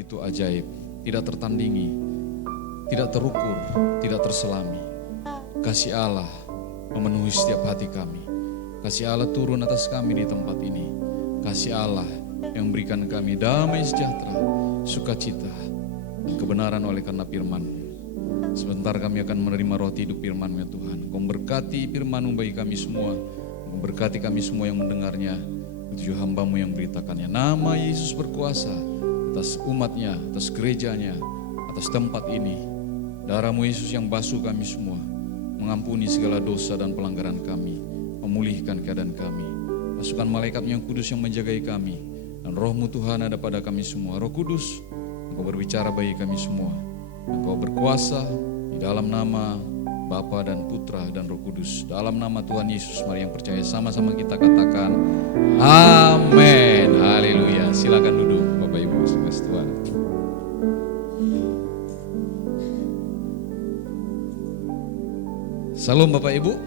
begitu ajaib, tidak tertandingi, tidak terukur, tidak terselami. Kasih Allah memenuhi setiap hati kami. Kasih Allah turun atas kami di tempat ini. Kasih Allah yang memberikan kami damai sejahtera, sukacita, dan kebenaran oleh karena firman. Sebentar kami akan menerima roti hidup firman ya Tuhan. Kau berkati firman bagi kami semua. Kau berkati kami semua yang mendengarnya. Tujuh hamba-Mu yang beritakannya. Nama Yesus berkuasa atas umatnya, atas gerejanya, atas tempat ini. Darah-Mu Yesus yang basuh kami semua, mengampuni segala dosa dan pelanggaran kami, memulihkan keadaan kami. Pasukan malaikat yang kudus yang menjagai kami, dan Roh-Mu Tuhan ada pada kami semua. Roh Kudus, Engkau berbicara bagi kami semua. Engkau berkuasa di dalam nama Bapa dan Putra dan Roh Kudus. Dalam nama Tuhan Yesus, mari yang percaya sama-sama kita katakan amin. Haleluya. Silakan duduk Bapak Ibu, kasih Tuhan. Salam Bapak Ibu.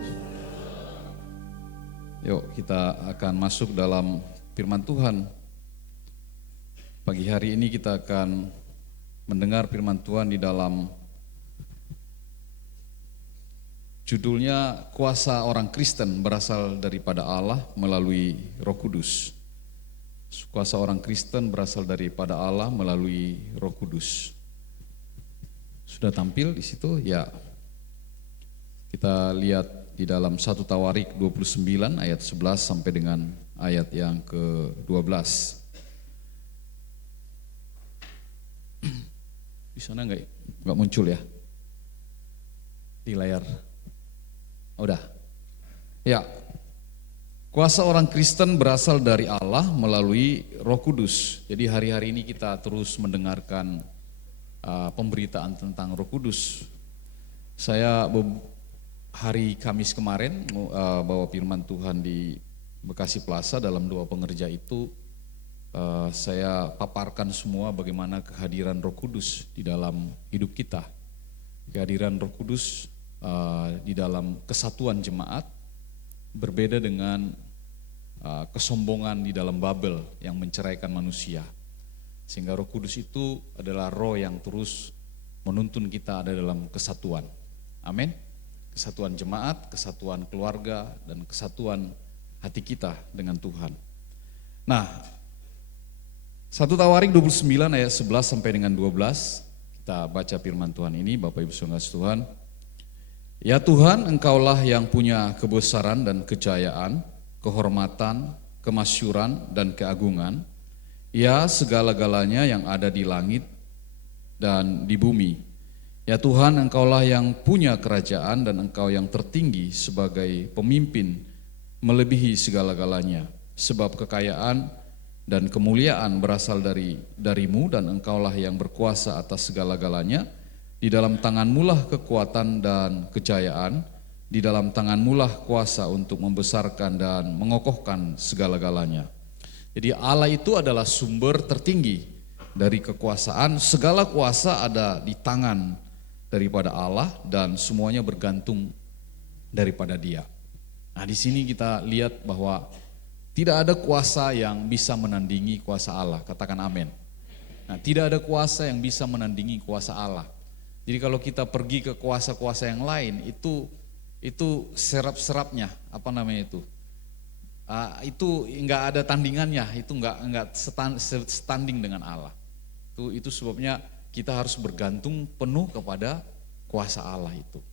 Yuk kita akan masuk dalam firman Tuhan. Pagi hari ini kita akan mendengar firman Tuhan di dalam judulnya kuasa orang Kristen berasal daripada Allah melalui Roh Kudus. Kuasa orang Kristen berasal daripada Allah melalui Roh Kudus. Sudah tampil di situ? Ya. Kita lihat di dalam 1 Tawarik 29 ayat 11 sampai dengan ayat yang ke-12. Di sana enggak muncul ya? Di layar. Oh, udah. Ya. Kuasa orang Kristen berasal dari Allah melalui Roh Kudus. Jadi hari-hari ini kita terus mendengarkan pemberitaan tentang Roh Kudus. Saya hari Kamis kemarin bawa firman Tuhan di Bekasi Plaza dalam doa pengerja itu. Saya paparkan semua bagaimana kehadiran Roh Kudus di dalam hidup kita. Kehadiran Roh Kudus di dalam kesatuan jemaat berbeda dengan kesombongan di dalam Babel yang menceraikan manusia. Sehingga Roh Kudus itu adalah roh yang terus menuntun kita ada dalam kesatuan. Amin. Kesatuan jemaat, kesatuan keluarga, dan kesatuan hati kita dengan Tuhan. Nah, 1 Tawarik 29 ayat 11 sampai dengan 12, kita baca firman Tuhan ini, Bapak Ibu Saudara Tuhan. Ya Tuhan, Engkaulah yang punya kebesaran dan kejayaan, kehormatan, kemasyuran, dan keagungan. Ya segala-galanya yang ada di langit dan di bumi. Ya Tuhan, Engkaulah yang punya kerajaan dan Engkau yang tertinggi sebagai pemimpin melebihi segala-galanya. Sebab kekayaan dan kemuliaan berasal darimu dan Engkaulah yang berkuasa atas segala-galanya. Di dalam tanganmulah kekuatan dan kejayaan, di dalam tanganmulah kuasa untuk membesarkan dan mengokohkan segala-galanya. Jadi Allah itu adalah sumber tertinggi dari kekuasaan, segala kuasa ada di tangan daripada Allah dan semuanya bergantung daripada Dia. Nah, di sini kita lihat bahwa tidak ada kuasa yang bisa menandingi kuasa Allah, katakan amin. Nah, tidak ada kuasa yang bisa menandingi kuasa Allah. Jadi kalau kita pergi ke kuasa-kuasa yang lain, itu serap-serapnya, apa namanya itu? Itu enggak ada tandingannya, itu enggak standing dengan Allah. Itu sebabnya kita harus bergantung penuh kepada kuasa Allah itu.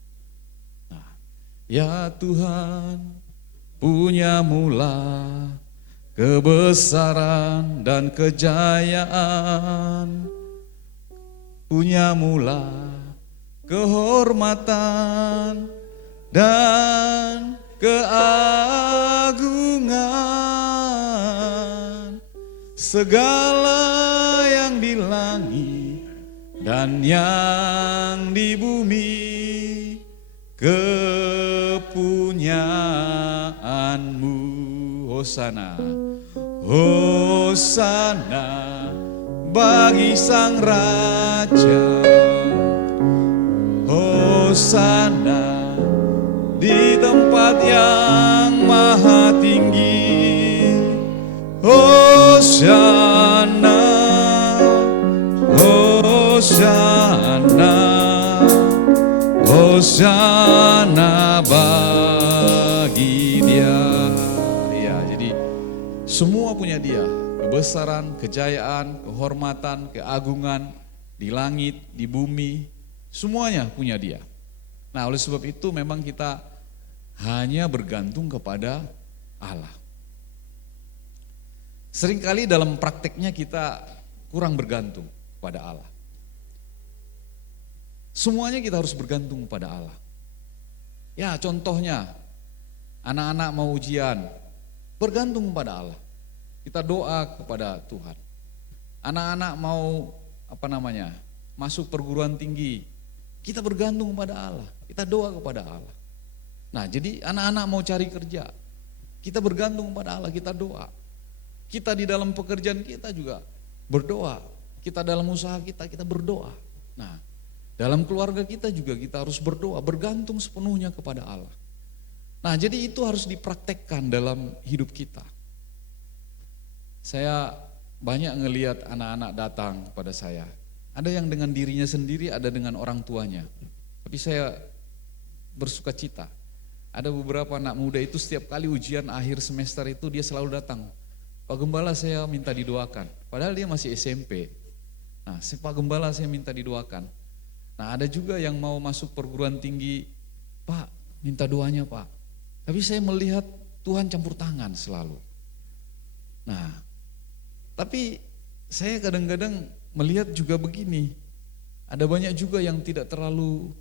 Nah, ya Tuhan, punya mula kebesaran dan kejayaan, punya mula kehormatan dan keagungan, segala yang di langit dan yang di bumi kepunyaanmu. Hosana, Hosana bagi Sang Raja, Hosana di tempat yang maha tinggi, Hosana, Hosana, Hosana bagi Dia. Ya, jadi semua punya Dia. Kebesaran, kejayaan, kehormatan, keagungan di langit, di bumi, semuanya punya Dia. Nah, oleh sebab itu memang kita hanya bergantung kepada Allah. Seringkali dalam prakteknya kita kurang bergantung pada Allah. Semuanya kita harus bergantung pada Allah. Ya, contohnya anak-anak mau ujian, bergantung pada Allah. Kita doa kepada Tuhan. Anak-anak mau masuk perguruan tinggi, kita bergantung pada Allah. Kita doa kepada Allah. Nah, jadi anak-anak mau cari kerja, kita bergantung pada Allah, kita doa. Kita di dalam pekerjaan kita juga berdoa. Kita dalam usaha kita berdoa. Nah, dalam keluarga kita juga kita harus berdoa, bergantung sepenuhnya kepada Allah. Nah, jadi itu harus dipraktekkan dalam hidup kita. Saya banyak ngelihat anak-anak datang kepada saya. Ada yang dengan dirinya sendiri, ada dengan orang tuanya. Tapi saya bersuka cita. Ada beberapa anak muda itu setiap kali ujian akhir semester itu dia selalu datang. Pak Gembala, saya minta didoakan. Padahal dia masih SMP. Nah, Pak Gembala, saya minta didoakan. Nah, ada juga yang mau masuk perguruan tinggi. Pak, minta doanya Pak. Tapi saya melihat Tuhan campur tangan selalu. Nah, tapi saya kadang-kadang melihat juga begini, ada banyak juga yang tidak terlalu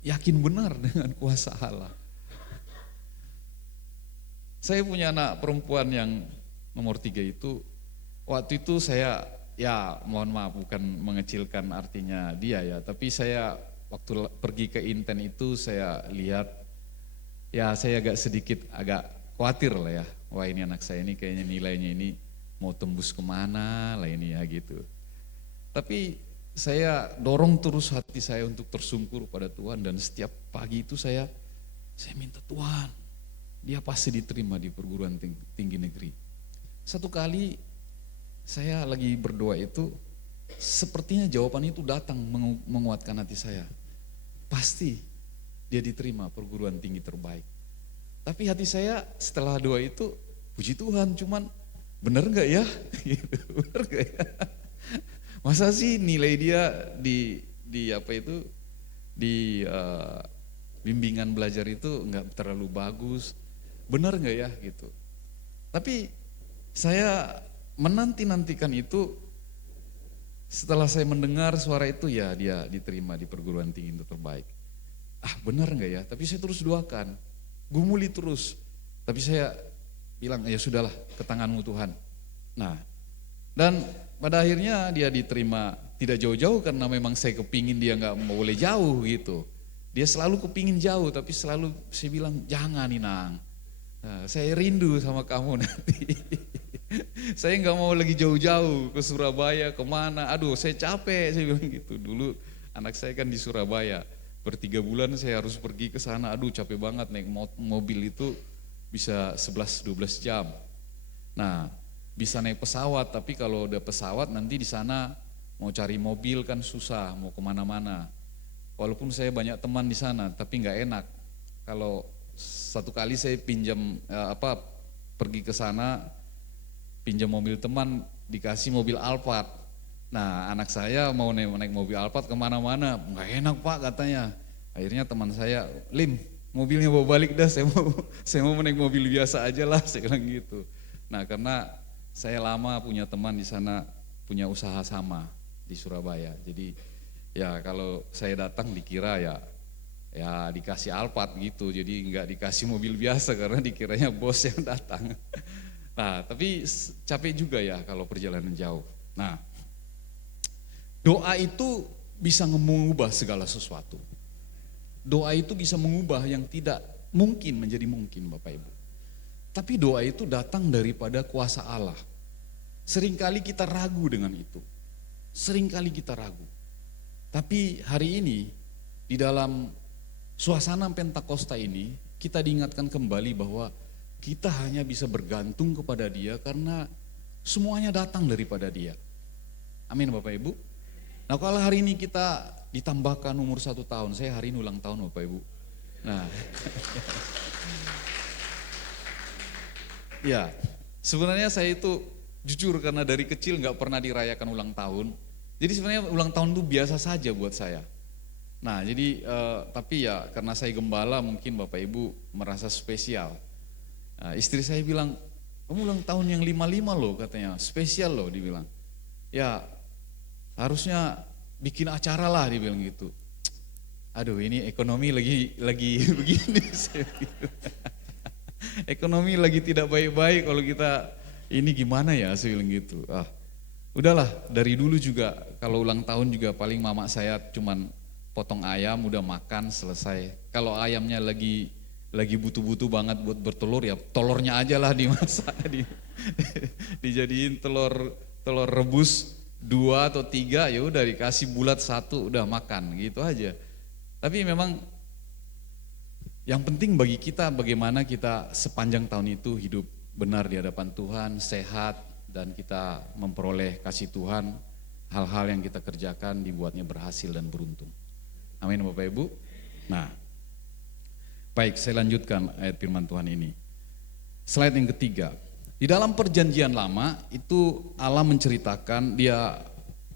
yakin benar dengan kuasa Allah. Saya punya anak perempuan yang nomor 3 itu, waktu itu saya, ya mohon maaf bukan mengecilkan artinya dia ya, tapi saya waktu pergi ke Inten itu saya lihat, ya saya agak khawatir lah ya, wah ini anak saya ini kayaknya nilainya ini mau tembus kemana lah ini ya gitu. Tapi saya dorong terus hati saya untuk tersungkur pada Tuhan, dan setiap pagi itu saya minta Tuhan, dia pasti diterima di perguruan tinggi negeri. Satu kali saya lagi berdoa itu, sepertinya jawaban itu datang menguatkan hati saya. Pasti dia diterima perguruan tinggi terbaik. Tapi hati saya setelah doa itu, puji Tuhan, cuman bener gak ya? Bener gak ya? Masa sih nilai dia di bimbingan belajar itu nggak terlalu bagus, bener gak ya gitu? Tapi saya menanti-nantikan itu, setelah saya mendengar suara itu, ya dia diterima di perguruan tinggi terbaik. Bener gak ya? Tapi saya terus doakan, gumuli terus. Tapi saya bilang, ya sudahlah, ke tanganmu Tuhan. Nah, dan pada akhirnya dia diterima tidak jauh-jauh, karena memang saya kepingin dia nggak boleh jauh gitu. Dia selalu kepingin jauh, tapi selalu saya bilang, jangan Inang, saya rindu sama kamu nanti. Saya nggak mau lagi jauh-jauh ke Surabaya, kemana, aduh saya capek, saya bilang gitu. Dulu anak saya kan di Surabaya, per 3 bulan saya harus pergi ke sana, aduh capek banget naik mobil itu bisa 11-12 jam. Nah, bisa naik pesawat, tapi kalau udah pesawat nanti di sana mau cari mobil kan susah, mau kemana-mana. Walaupun saya banyak teman di sana, tapi nggak enak. Kalau satu kali saya pergi ke sana, pinjam mobil teman, dikasih mobil Alphard. Nah, anak saya mau naik mobil Alphard kemana-mana, nggak enak Pak katanya. Akhirnya teman saya, Lim, mobilnya bawa balik dah, saya mau naik mobil biasa aja lah, saya bilang gitu. Nah, karena saya lama punya teman di sana, punya usaha sama di Surabaya. Jadi ya kalau saya datang dikira ya dikasih Alphard gitu, jadi nggak dikasih mobil biasa karena dikiranya bos yang datang. Nah, tapi capek juga ya kalau perjalanan jauh. Nah, doa itu bisa mengubah segala sesuatu. Doa itu bisa mengubah yang tidak mungkin menjadi mungkin, Bapak Ibu. Tapi doa itu datang daripada kuasa Allah. Seringkali kita ragu dengan itu. Seringkali kita ragu. Tapi hari ini di dalam suasana Pentakosta ini kita diingatkan kembali bahwa kita hanya bisa bergantung kepada Dia karena semuanya datang daripada Dia. Amin Bapak Ibu. Nah kalau hari ini kita ditambahkan umur 1 tahun, saya hari ini ulang tahun Bapak Ibu. Nah, ya sebenarnya saya itu jujur karena dari kecil nggak pernah dirayakan ulang tahun. Jadi sebenarnya ulang tahun itu biasa saja buat saya. Nah jadi tapi ya karena saya gembala mungkin Bapak Ibu merasa spesial. Nah, istri saya bilang, kamu ulang tahun yang 55 loh katanya, spesial loh dibilang. Ya harusnya bikin acara lah dibilang gitu. Aduh ini ekonomi lagi begini. Ekonomi lagi tidak baik-baik, kalau kita ini gimana ya saya bilang gitu. Udahlah dari dulu juga kalau ulang tahun juga paling mama saya cuman potong ayam udah makan selesai. Kalau ayamnya lagi butuh-butuh banget buat bertelur ya telurnya aja lah dimasak, dijadiin telur rebus 2 atau 3 ya udah dikasih bulat 1 udah makan gitu aja. Tapi memang yang penting bagi kita bagaimana kita sepanjang tahun itu hidup benar di hadapan Tuhan, sehat dan kita memperoleh kasih Tuhan, hal-hal yang kita kerjakan dibuatnya berhasil dan beruntung. Amin Bapak Ibu. Nah, baik saya lanjutkan ayat firman Tuhan ini. Slide yang ketiga. Di dalam perjanjian lama itu Allah menceritakan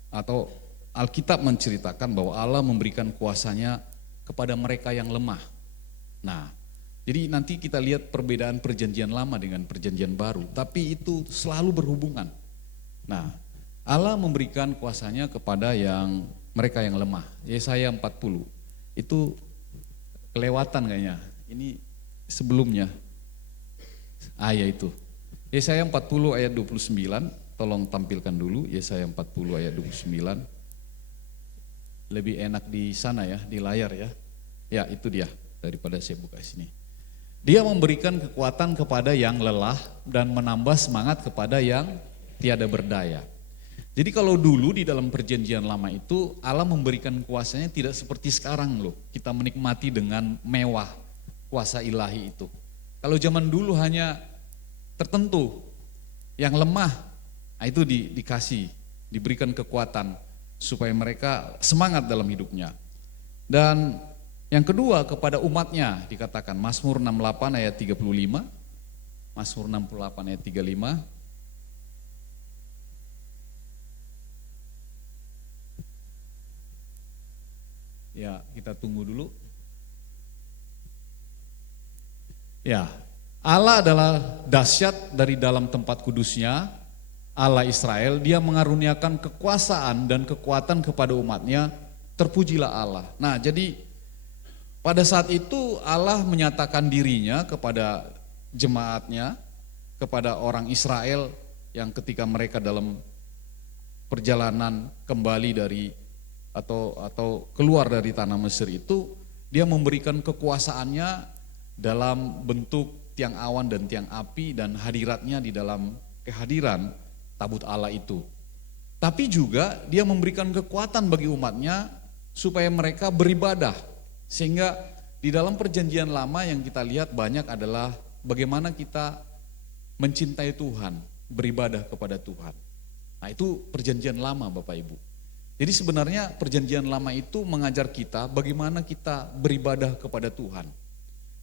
atau Alkitab menceritakan bahwa Allah memberikan kuasanya kepada mereka yang lemah. Nah, jadi nanti kita lihat perbedaan perjanjian lama dengan perjanjian baru, tapi itu selalu berhubungan. Nah, Allah memberikan kuasanya kepada mereka yang lemah. Yesaya 40, itu kelewatan kayaknya, ini sebelumnya. Ya itu. Yesaya 40 ayat 29, tolong tampilkan dulu Yesaya 40 ayat 29. Lebih enak di sana ya, di layar ya. Ya itu dia, daripada saya buka sini. Dia memberikan kekuatan kepada yang lelah dan menambah semangat kepada yang tiada berdaya. Jadi kalau dulu di dalam perjanjian lama itu Allah memberikan kuasanya tidak seperti sekarang loh. Kita menikmati dengan mewah kuasa ilahi itu. Kalau zaman dulu hanya tertentu yang lemah, itu diberikan kekuatan supaya mereka semangat dalam hidupnya. Dan yang kedua kepada umatnya dikatakan Mazmur 68 ayat 35. Mazmur 68 ayat 35. Ya, kita tunggu dulu. Ya, Allah adalah dahsyat dari dalam tempat kudusnya, Allah Israel, dia mengaruniakan kekuasaan dan kekuatan kepada umatnya, terpujilah Allah. Nah jadi pada saat itu Allah menyatakan dirinya kepada jemaatnya, kepada orang Israel yang ketika mereka dalam perjalanan kembali dari atau keluar dari tanah Mesir itu, dia memberikan kekuasaannya dalam bentuk tiang awan dan tiang api dan hadiratnya di dalam kehadiran tabut Allah itu. Tapi juga dia memberikan kekuatan bagi umatnya supaya mereka beribadah. Sehingga di dalam perjanjian lama yang kita lihat banyak adalah bagaimana kita mencintai Tuhan, beribadah kepada Tuhan. Nah itu perjanjian lama Bapak Ibu. Jadi sebenarnya perjanjian lama itu mengajar kita bagaimana kita beribadah kepada Tuhan.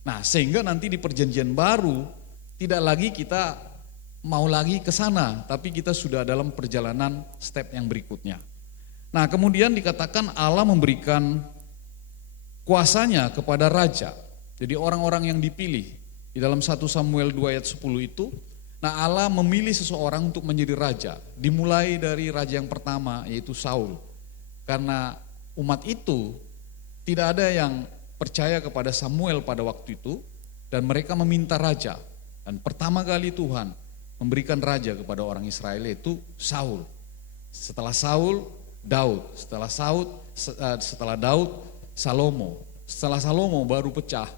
Nah sehingga nanti di perjanjian baru tidak lagi kita mau lagi ke sana, tapi kita sudah dalam perjalanan step yang berikutnya. Nah kemudian dikatakan Allah memberikan kuasanya kepada raja. Jadi orang-orang yang dipilih di dalam 1 Samuel 2 ayat 10 itu, nah Allah memilih seseorang untuk menjadi raja. Dimulai dari raja yang pertama yaitu Saul. Karena umat itu tidak ada yang percaya kepada Samuel pada waktu itu dan mereka meminta raja. Dan pertama kali Tuhan memberikan raja kepada orang Israel yaitu Saul. Setelah Saul, Daud. Setelah Daud, Salomo. Setelah Salomo baru pecah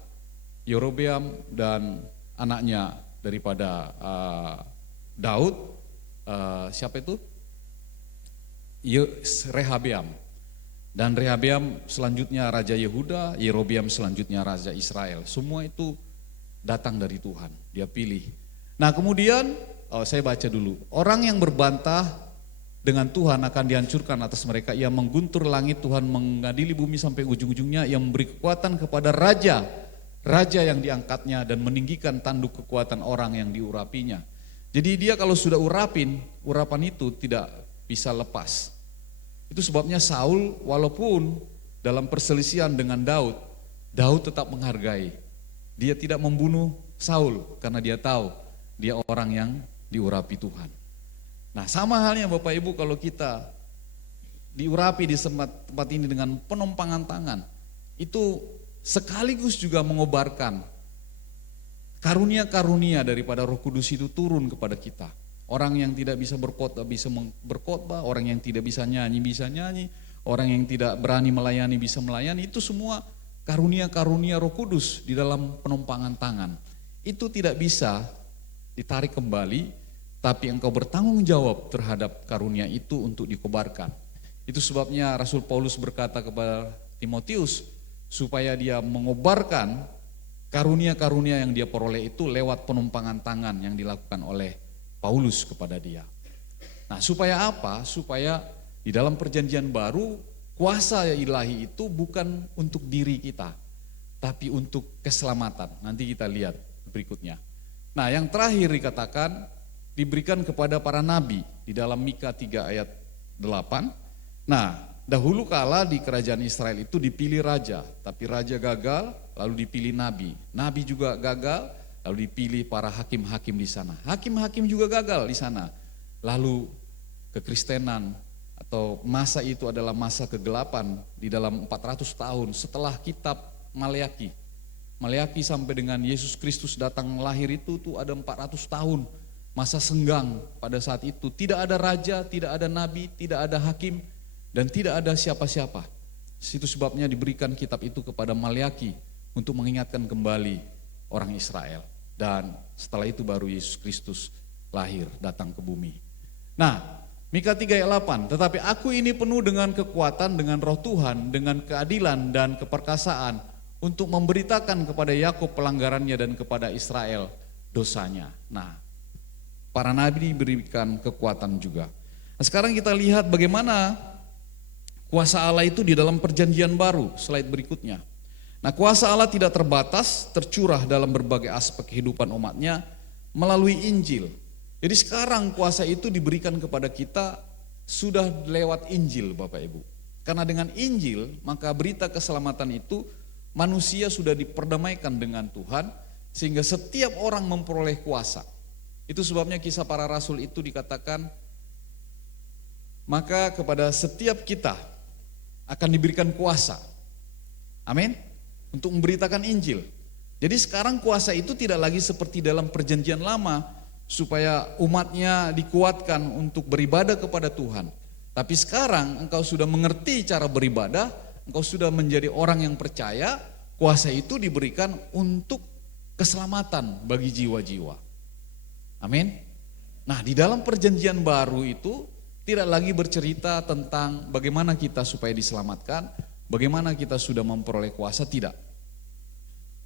Yerobeam dan anaknya daripada Daud, siapa itu? Rehabeam. Dan Rehabeam selanjutnya Raja Yehuda, Yerobeam selanjutnya Raja Israel. Semua itu datang dari Tuhan, dia pilih. Nah kemudian, saya baca dulu. Orang yang berbantah dengan Tuhan akan dihancurkan atas mereka. Ia mengguntur langit, Tuhan mengadili bumi sampai ujung-ujungnya. Ia memberi kekuatan kepada raja yang diangkatnya dan meninggikan tanduk kekuatan orang yang diurapinya. Jadi dia kalau sudah urapan itu tidak bisa lepas. Itu sebabnya Saul walaupun dalam perselisihan dengan Daud tetap menghargai. Dia tidak membunuh Saul karena dia tahu dia orang yang diurapi Tuhan. Nah, sama halnya Bapak Ibu kalau kita diurapi di tempat ini dengan penumpangan tangan, itu sekaligus juga mengobarkan karunia-karunia daripada Roh Kudus itu turun kepada kita. Orang yang tidak bisa berkhotbah bisa berkhotbah, orang yang tidak bisa nyanyi, orang yang tidak berani melayani bisa melayani. Itu semua karunia-karunia Roh Kudus di dalam penumpangan tangan. Itu tidak bisa ditarik kembali, tapi engkau bertanggung jawab terhadap karunia itu untuk dikobarkan. Itu sebabnya Rasul Paulus berkata kepada Timotius supaya dia mengobarkan karunia-karunia yang dia peroleh itu lewat penumpangan tangan yang dilakukan oleh Paulus kepada dia. Nah, supaya apa? Supaya di dalam perjanjian baru kuasa ilahi itu bukan untuk diri kita, tapi untuk keselamatan. Nanti kita lihat berikutnya. Nah, yang terakhir dikatakan diberikan kepada para nabi di dalam Mika 3 ayat 8. Nah, dahulu kala di kerajaan Israel itu dipilih raja, tapi raja gagal, lalu dipilih nabi. Nabi juga gagal, lalu dipilih para hakim-hakim di sana. Hakim-hakim juga gagal di sana. Lalu kekristenan atau masa itu adalah masa kegelapan di dalam 400 tahun setelah kitab Maleaki. Maleaki sampai dengan Yesus Kristus datang lahir itu tuh ada 400 tahun. Masa senggang pada saat itu. Tidak ada raja, tidak ada nabi, tidak ada hakim, dan tidak ada siapa-siapa. Itu sebabnya diberikan kitab itu kepada Maleaki untuk mengingatkan kembali orang Israel. Dan setelah itu baru Yesus Kristus lahir, datang ke bumi. Nah, Mika 3 ayat 8, tetapi aku ini penuh dengan kekuatan, dengan roh Tuhan, dengan keadilan dan keperkasaan untuk memberitakan kepada Yakub pelanggarannya dan kepada Israel dosanya. Nah, para nabi diberikan kekuatan juga. Nah, sekarang kita lihat bagaimana kuasa Allah itu di dalam perjanjian baru, slide berikutnya. Nah, kuasa Allah tidak terbatas, tercurah dalam berbagai aspek kehidupan umatnya melalui Injil. Jadi sekarang kuasa itu diberikan kepada kita sudah lewat Injil Bapak Ibu. Karena dengan Injil maka berita keselamatan itu manusia sudah diperdamaikan dengan Tuhan sehingga setiap orang memperoleh kuasa. Itu sebabnya kisah para rasul itu dikatakan maka kepada setiap kita akan diberikan kuasa. Amin. Untuk memberitakan Injil. Jadi sekarang kuasa itu tidak lagi seperti dalam perjanjian lama supaya umatnya dikuatkan untuk beribadah kepada Tuhan. Tapi sekarang engkau sudah mengerti cara beribadah, engkau sudah menjadi orang yang percaya, kuasa itu diberikan untuk keselamatan bagi jiwa-jiwa. Amin. Nah, di dalam perjanjian baru itu tidak lagi bercerita tentang bagaimana kita supaya diselamatkan, bagaimana kita sudah memperoleh kuasa, tidak.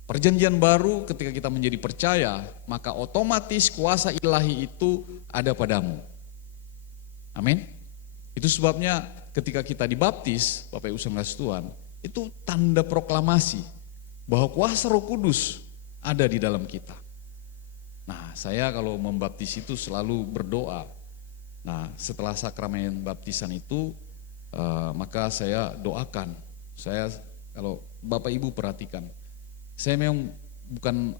Perjanjian baru ketika kita menjadi percaya, maka otomatis kuasa ilahi itu ada padamu. Amin. Itu sebabnya ketika kita dibaptis, Bapak Ibu Saudara Tuhan, itu tanda proklamasi bahwa kuasa Roh Kudus ada di dalam kita. Nah, saya kalau membaptis itu selalu berdoa. Nah, setelah sakramen baptisan itu, maka saya doakan. Saya kalau Bapak Ibu perhatikan, saya memang bukan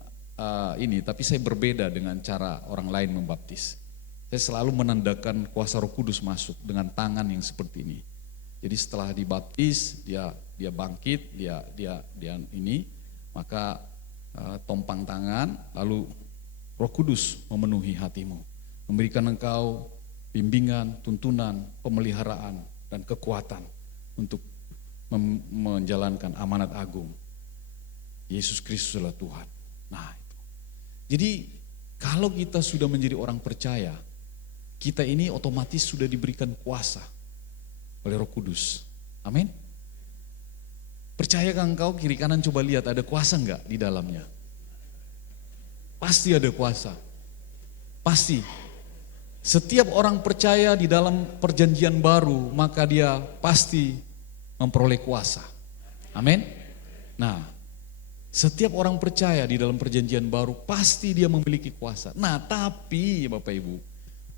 tapi saya berbeda dengan cara orang lain membaptis. Saya selalu menandakan kuasa Roh Kudus masuk dengan tangan yang seperti ini. Jadi setelah dibaptis, dia bangkit, dia ini, maka tompang tangan, lalu Roh Kudus memenuhi hatimu, memberikan engkau bimbingan, tuntunan, pemeliharaan, dan kekuatan untuk menjalankan amanat agung. Yesus Kristus adalah Tuhan. Nah, itu. Jadi kalau kita sudah menjadi orang percaya, kita ini otomatis sudah diberikan kuasa oleh Roh Kudus. Amin. Percayakah engkau kiri kanan coba lihat ada kuasa enggak di dalamnya? Pasti ada kuasa. Pasti. Setiap orang percaya di dalam perjanjian baru, maka dia pasti memperoleh kuasa. Amin. Nah, setiap orang percaya di dalam perjanjian baru, pasti dia memiliki kuasa. Nah, tapi Bapak Ibu,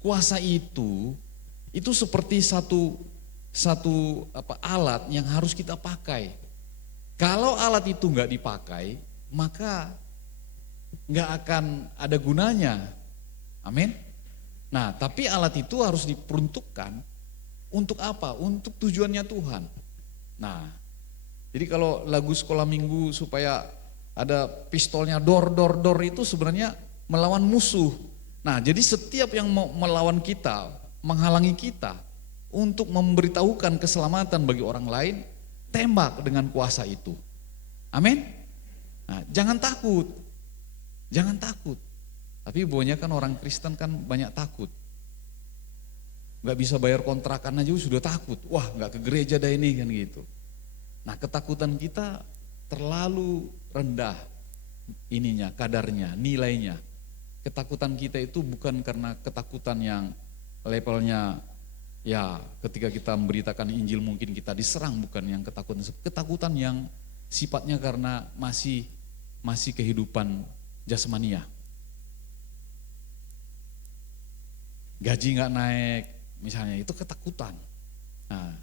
kuasa itu seperti satu alat yang harus kita pakai. Kalau alat itu nggak dipakai, maka nggak akan ada gunanya. Amin. Nah, tapi alat itu harus diperuntukkan untuk apa? Untuk tujuannya Tuhan. Nah, jadi kalau lagu sekolah minggu supaya ada pistolnya dor itu sebenarnya melawan musuh. Nah, jadi setiap yang mau melawan kita, menghalangi kita untuk memberitahukan keselamatan bagi orang lain, tembak dengan kuasa itu. Amin. Nah, jangan takut. Jangan takut. Tapi kebanyakan orang Kristen kan banyak takut. Gak bisa bayar kontrakan aja sudah takut. Wah, gak ke gereja dah ini kan gitu. Nah, ketakutan kita terlalu rendah ininya, kadarnya, nilainya. Ketakutan kita itu bukan karena ketakutan yang levelnya ya ketika kita memberitakan Injil mungkin kita diserang, bukan yang ketakutan yang sifatnya karena masih kehidupan jasmania. Gaji nggak naik, misalnya itu ketakutan. Nah,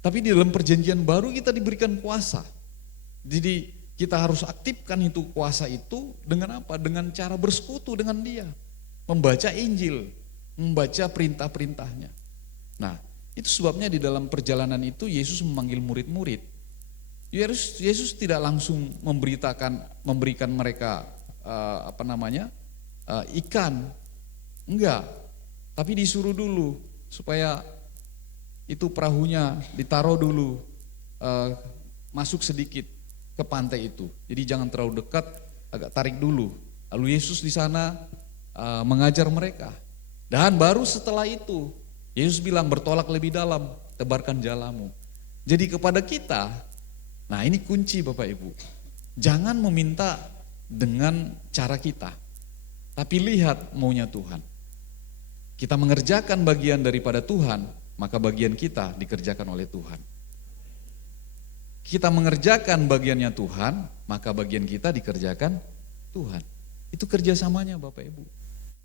tapi di dalam perjanjian baru kita diberikan kuasa. Jadi kita harus aktifkan itu kuasa itu dengan apa? Dengan cara bersekutu dengan Dia, membaca Injil, membaca perintah-perintahnya. Nah, itu sebabnya di dalam perjalanan itu Yesus memanggil murid-murid. Yesus tidak langsung memberikan mereka ikan. Enggak, tapi disuruh dulu supaya itu perahunya ditaruh dulu, masuk sedikit ke pantai itu. Jadi jangan terlalu dekat, agak tarik dulu. Lalu Yesus di sana mengajar mereka. Dan baru setelah itu Yesus bilang bertolak lebih dalam, tebarkan jalamu. Jadi kepada kita, nah ini kunci Bapak Ibu, jangan meminta dengan cara kita, tapi lihat maunya Tuhan. Kita mengerjakan bagian daripada Tuhan, maka bagian kita dikerjakan oleh Tuhan. Kita mengerjakan bagiannya Tuhan, maka bagian kita dikerjakan Tuhan. Itu kerjasamanya Bapak Ibu.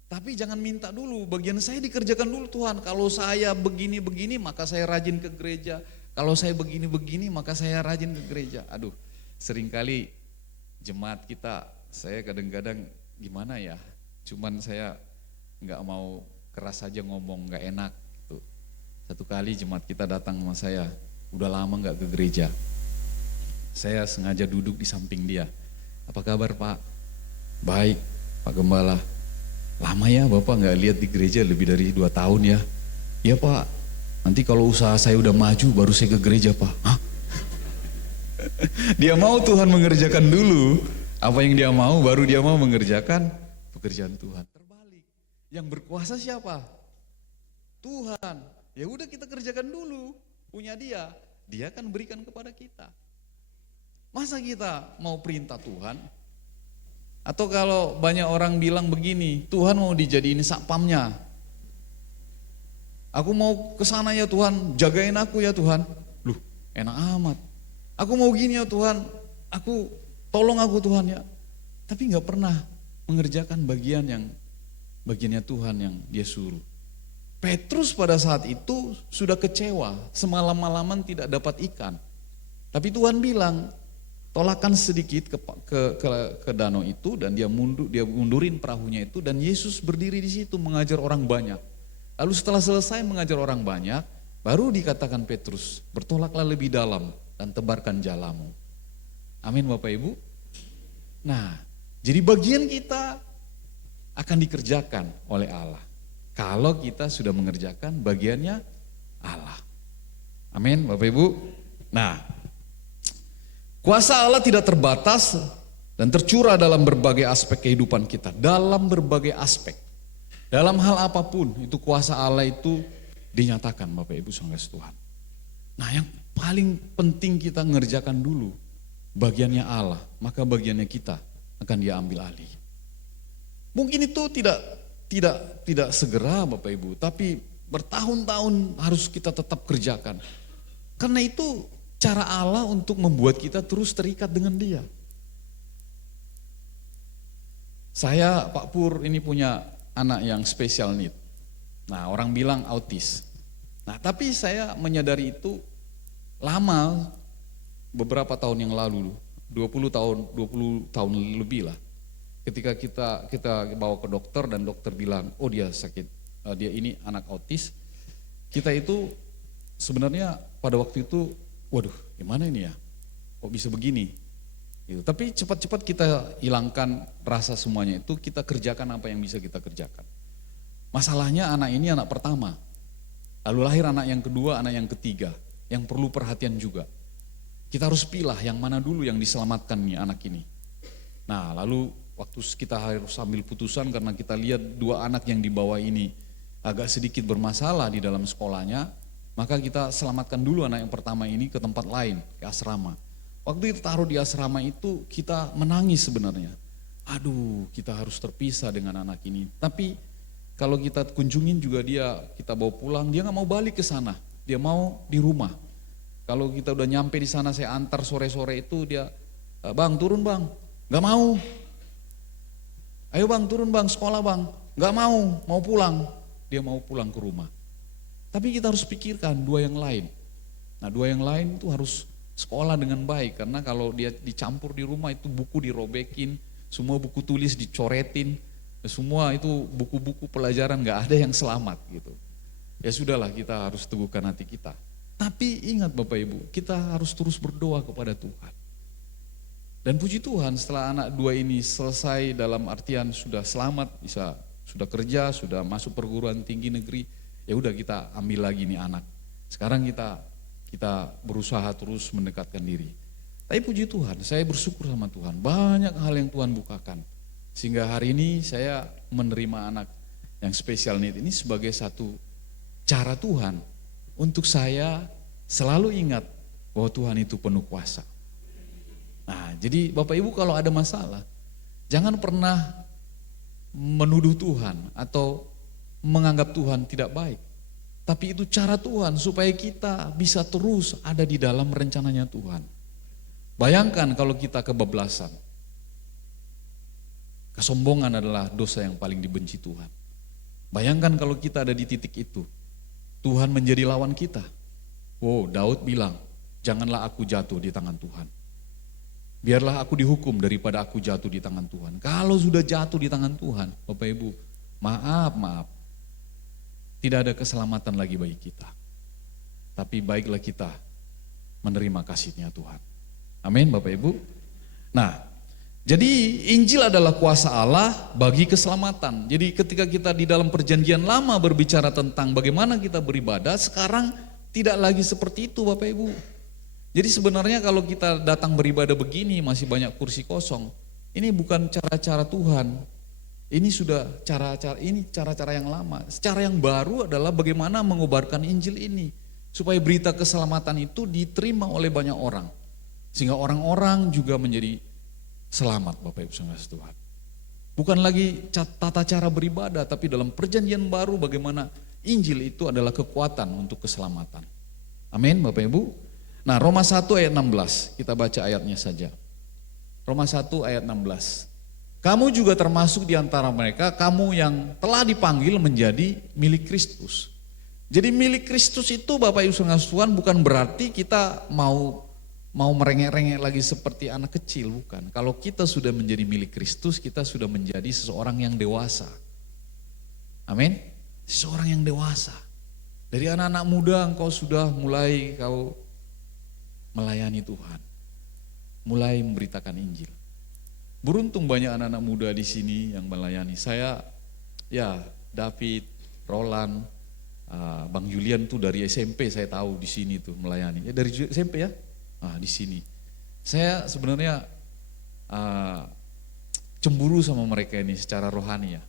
Tapi jangan minta dulu, bagian saya dikerjakan dulu Tuhan. Kalau saya begini-begini maka saya rajin ke gereja. Kalau saya begini-begini maka saya rajin ke gereja. Aduh, seringkali jemaat kita, saya kadang-kadang gimana ya, cuman saya gak mau keras aja ngomong, gak enak gitu. Satu kali jemaat kita datang sama saya, udah lama gak ke gereja. Saya sengaja duduk di samping dia. Apa kabar Pak? Baik Pak Gembala. Lama ya Bapak gak lihat di gereja lebih dari 2 tahun ya. Iya Pak, nanti kalau usaha saya udah maju baru saya ke gereja Pak. Hah? Dia mau Tuhan mengerjakan dulu apa yang dia mau, baru dia mau mengerjakan pekerjaan Tuhan. Yang berkuasa siapa? Tuhan. Ya udah kita kerjakan dulu, punya Dia. Dia akan berikan kepada kita. Masa kita mau perintah Tuhan? Atau kalau banyak orang bilang begini, Tuhan mau dijadiin satpamnya. Aku mau ke sana ya Tuhan, jagain aku ya Tuhan. Loh, enak amat. Aku mau gini ya Tuhan, tolong aku Tuhan ya. Tapi nggak pernah mengerjakan bagiannya Tuhan yang dia suruh. Petrus pada saat itu sudah kecewa, semalam-malaman tidak dapat ikan. Tapi Tuhan bilang, tolakkan sedikit ke danau itu dan dia mundurin perahunya itu dan Yesus berdiri di situ mengajar orang banyak. Lalu setelah selesai mengajar orang banyak, baru dikatakan Petrus, bertolaklah lebih dalam dan tebarkan jalamu. Amin Bapak Ibu. Nah, jadi bagian kita akan dikerjakan oleh Allah. Kalau kita sudah mengerjakan bagiannya Allah. Amin Bapak Ibu. Nah, kuasa Allah tidak terbatas dan tercurah dalam berbagai aspek kehidupan kita. Dalam berbagai aspek. Dalam hal apapun itu kuasa Allah itu dinyatakan Bapak Ibu saudara Tuhan. Nah yang paling penting kita mengerjakan dulu bagiannya Allah. Maka bagiannya kita akan dia ambil alih. Mungkin itu tidak tidak segera Bapak Ibu, tapi bertahun-tahun harus kita tetap kerjakan. Karena itu cara Allah untuk membuat kita terus terikat dengan Dia. Saya, Pak Pur, ini punya anak yang special need. Nah, orang bilang autis. Nah, tapi saya menyadari itu lama, beberapa tahun yang lalu, 20 tahun lebih lah. Ketika kita bawa ke dokter dan dokter bilang, oh dia sakit, dia ini anak autis. Kita itu sebenarnya pada waktu itu, waduh gimana ini ya, kok bisa begini. Gitu. Tapi cepat-cepat kita hilangkan rasa semuanya itu, kita kerjakan apa yang bisa kita kerjakan. Masalahnya anak ini anak pertama, lalu lahir anak yang kedua, anak yang ketiga, yang perlu perhatian juga. Kita harus pilih yang mana dulu yang diselamatkan nih anak ini. Nah lalu waktu kita harus ambil putusan karena kita lihat dua anak yang di bawah ini agak sedikit bermasalah di dalam sekolahnya, maka kita selamatkan dulu anak yang pertama ini ke tempat lain, ke asrama. Waktu kita taruh di asrama itu kita menangis sebenarnya. Aduh, kita harus terpisah dengan anak ini. Tapi kalau kita kunjungin juga dia, kita bawa pulang, dia nggak mau balik ke sana. Dia mau di rumah. Kalau kita udah nyampe di sana, saya antar sore-sore itu dia, bang turun bang, nggak mau. Ayo bang turun bang, sekolah bang, nggak mau pulang. Dia mau pulang ke rumah. Tapi kita harus pikirkan dua yang lain. Nah dua yang lain itu harus sekolah dengan baik, karena kalau dia dicampur di rumah itu buku dirobekin, semua buku tulis dicoretin, semua itu buku-buku pelajaran nggak ada yang selamat gitu. Ya sudahlah, kita harus teguhkan hati kita. Tapi ingat Bapak Ibu, kita harus terus berdoa kepada Tuhan. Dan puji Tuhan setelah anak dua ini selesai dalam artian sudah selamat, sudah kerja, sudah masuk perguruan tinggi negeri, ya udah kita ambil lagi nih anak. Sekarang kita berusaha terus mendekatkan diri. Tapi puji Tuhan, saya bersyukur sama Tuhan, banyak hal yang Tuhan bukakan. Sehingga hari ini saya menerima anak yang special need ini sebagai satu cara Tuhan untuk saya selalu ingat bahwa Tuhan itu penuh kuasa. Nah, jadi Bapak Ibu kalau ada masalah, jangan pernah menuduh Tuhan atau menganggap Tuhan tidak baik. Tapi itu cara Tuhan supaya kita bisa terus ada di dalam rencananya Tuhan. Bayangkan kalau kita kebablasan. Kesombongan adalah dosa yang paling dibenci Tuhan. Bayangkan kalau kita ada di titik itu. Tuhan menjadi lawan kita. Wow, Daud bilang, janganlah aku jatuh di tangan Tuhan. Biarlah aku dihukum daripada aku jatuh di tangan Tuhan. Kalau sudah jatuh di tangan Tuhan, Bapak Ibu, maaf. Tidak ada keselamatan lagi bagi kita. Tapi baiklah kita menerima kasih-Nya Tuhan. Amin Bapak Ibu. Nah, jadi Injil adalah kuasa Allah bagi keselamatan. Jadi ketika kita di dalam perjanjian lama berbicara tentang bagaimana kita beribadah, sekarang tidak lagi seperti itu Bapak Ibu. Jadi sebenarnya kalau kita datang beribadah begini masih banyak kursi kosong. Ini bukan cara-cara Tuhan. Ini sudah cara-cara yang lama. Cara yang baru adalah bagaimana mengobarkan Injil ini. Supaya berita keselamatan itu diterima oleh banyak orang. Sehingga orang-orang juga menjadi selamat Bapak Ibu saudara Tuhan. Bukan lagi tata cara beribadah, tapi dalam perjanjian baru bagaimana Injil itu adalah kekuatan untuk keselamatan. Amin Bapak Ibu. Nah Roma 1 ayat 16, kita baca ayatnya saja. Roma 1 ayat 16. Kamu juga termasuk di antara mereka, kamu yang telah dipanggil menjadi milik Kristus. Jadi milik Kristus itu Bapak Ibu saudara Tuhan bukan berarti kita mau merengek-rengek lagi seperti anak kecil, bukan. Kalau kita sudah menjadi milik Kristus, kita sudah menjadi seseorang yang dewasa. Amin. Seseorang yang dewasa. Dari anak-anak muda engkau sudah mulai kau melayani Tuhan. Mulai memberitakan Injil. Beruntung banyak anak-anak muda di sini yang melayani. Saya, ya David, Roland, Bang Julian tuh dari SMP saya tahu di sini tuh melayani. Ya dari SMP ya, di sini. Saya sebenarnya cemburu sama mereka ini secara rohani ya.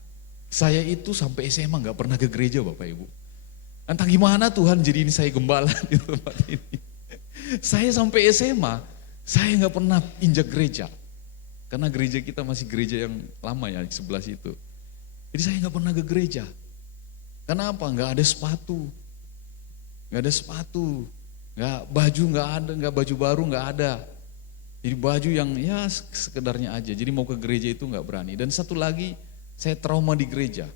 Saya itu sampai SMA nggak pernah ke gereja Bapak Ibu. Entah gimana Tuhan jadiin saya gembala di tempat ini. Saya sampai SMA, saya nggak pernah injak gereja. Karena gereja kita masih gereja yang lama ya, di sebelah situ. Jadi saya nggak pernah ke gereja. Kenapa? Nggak ada sepatu, nggak baju nggak ada, nggak baju baru nggak ada. Jadi baju yang ya sekedarnya aja. Jadi mau ke gereja itu nggak berani. Dan satu lagi, saya trauma di gereja.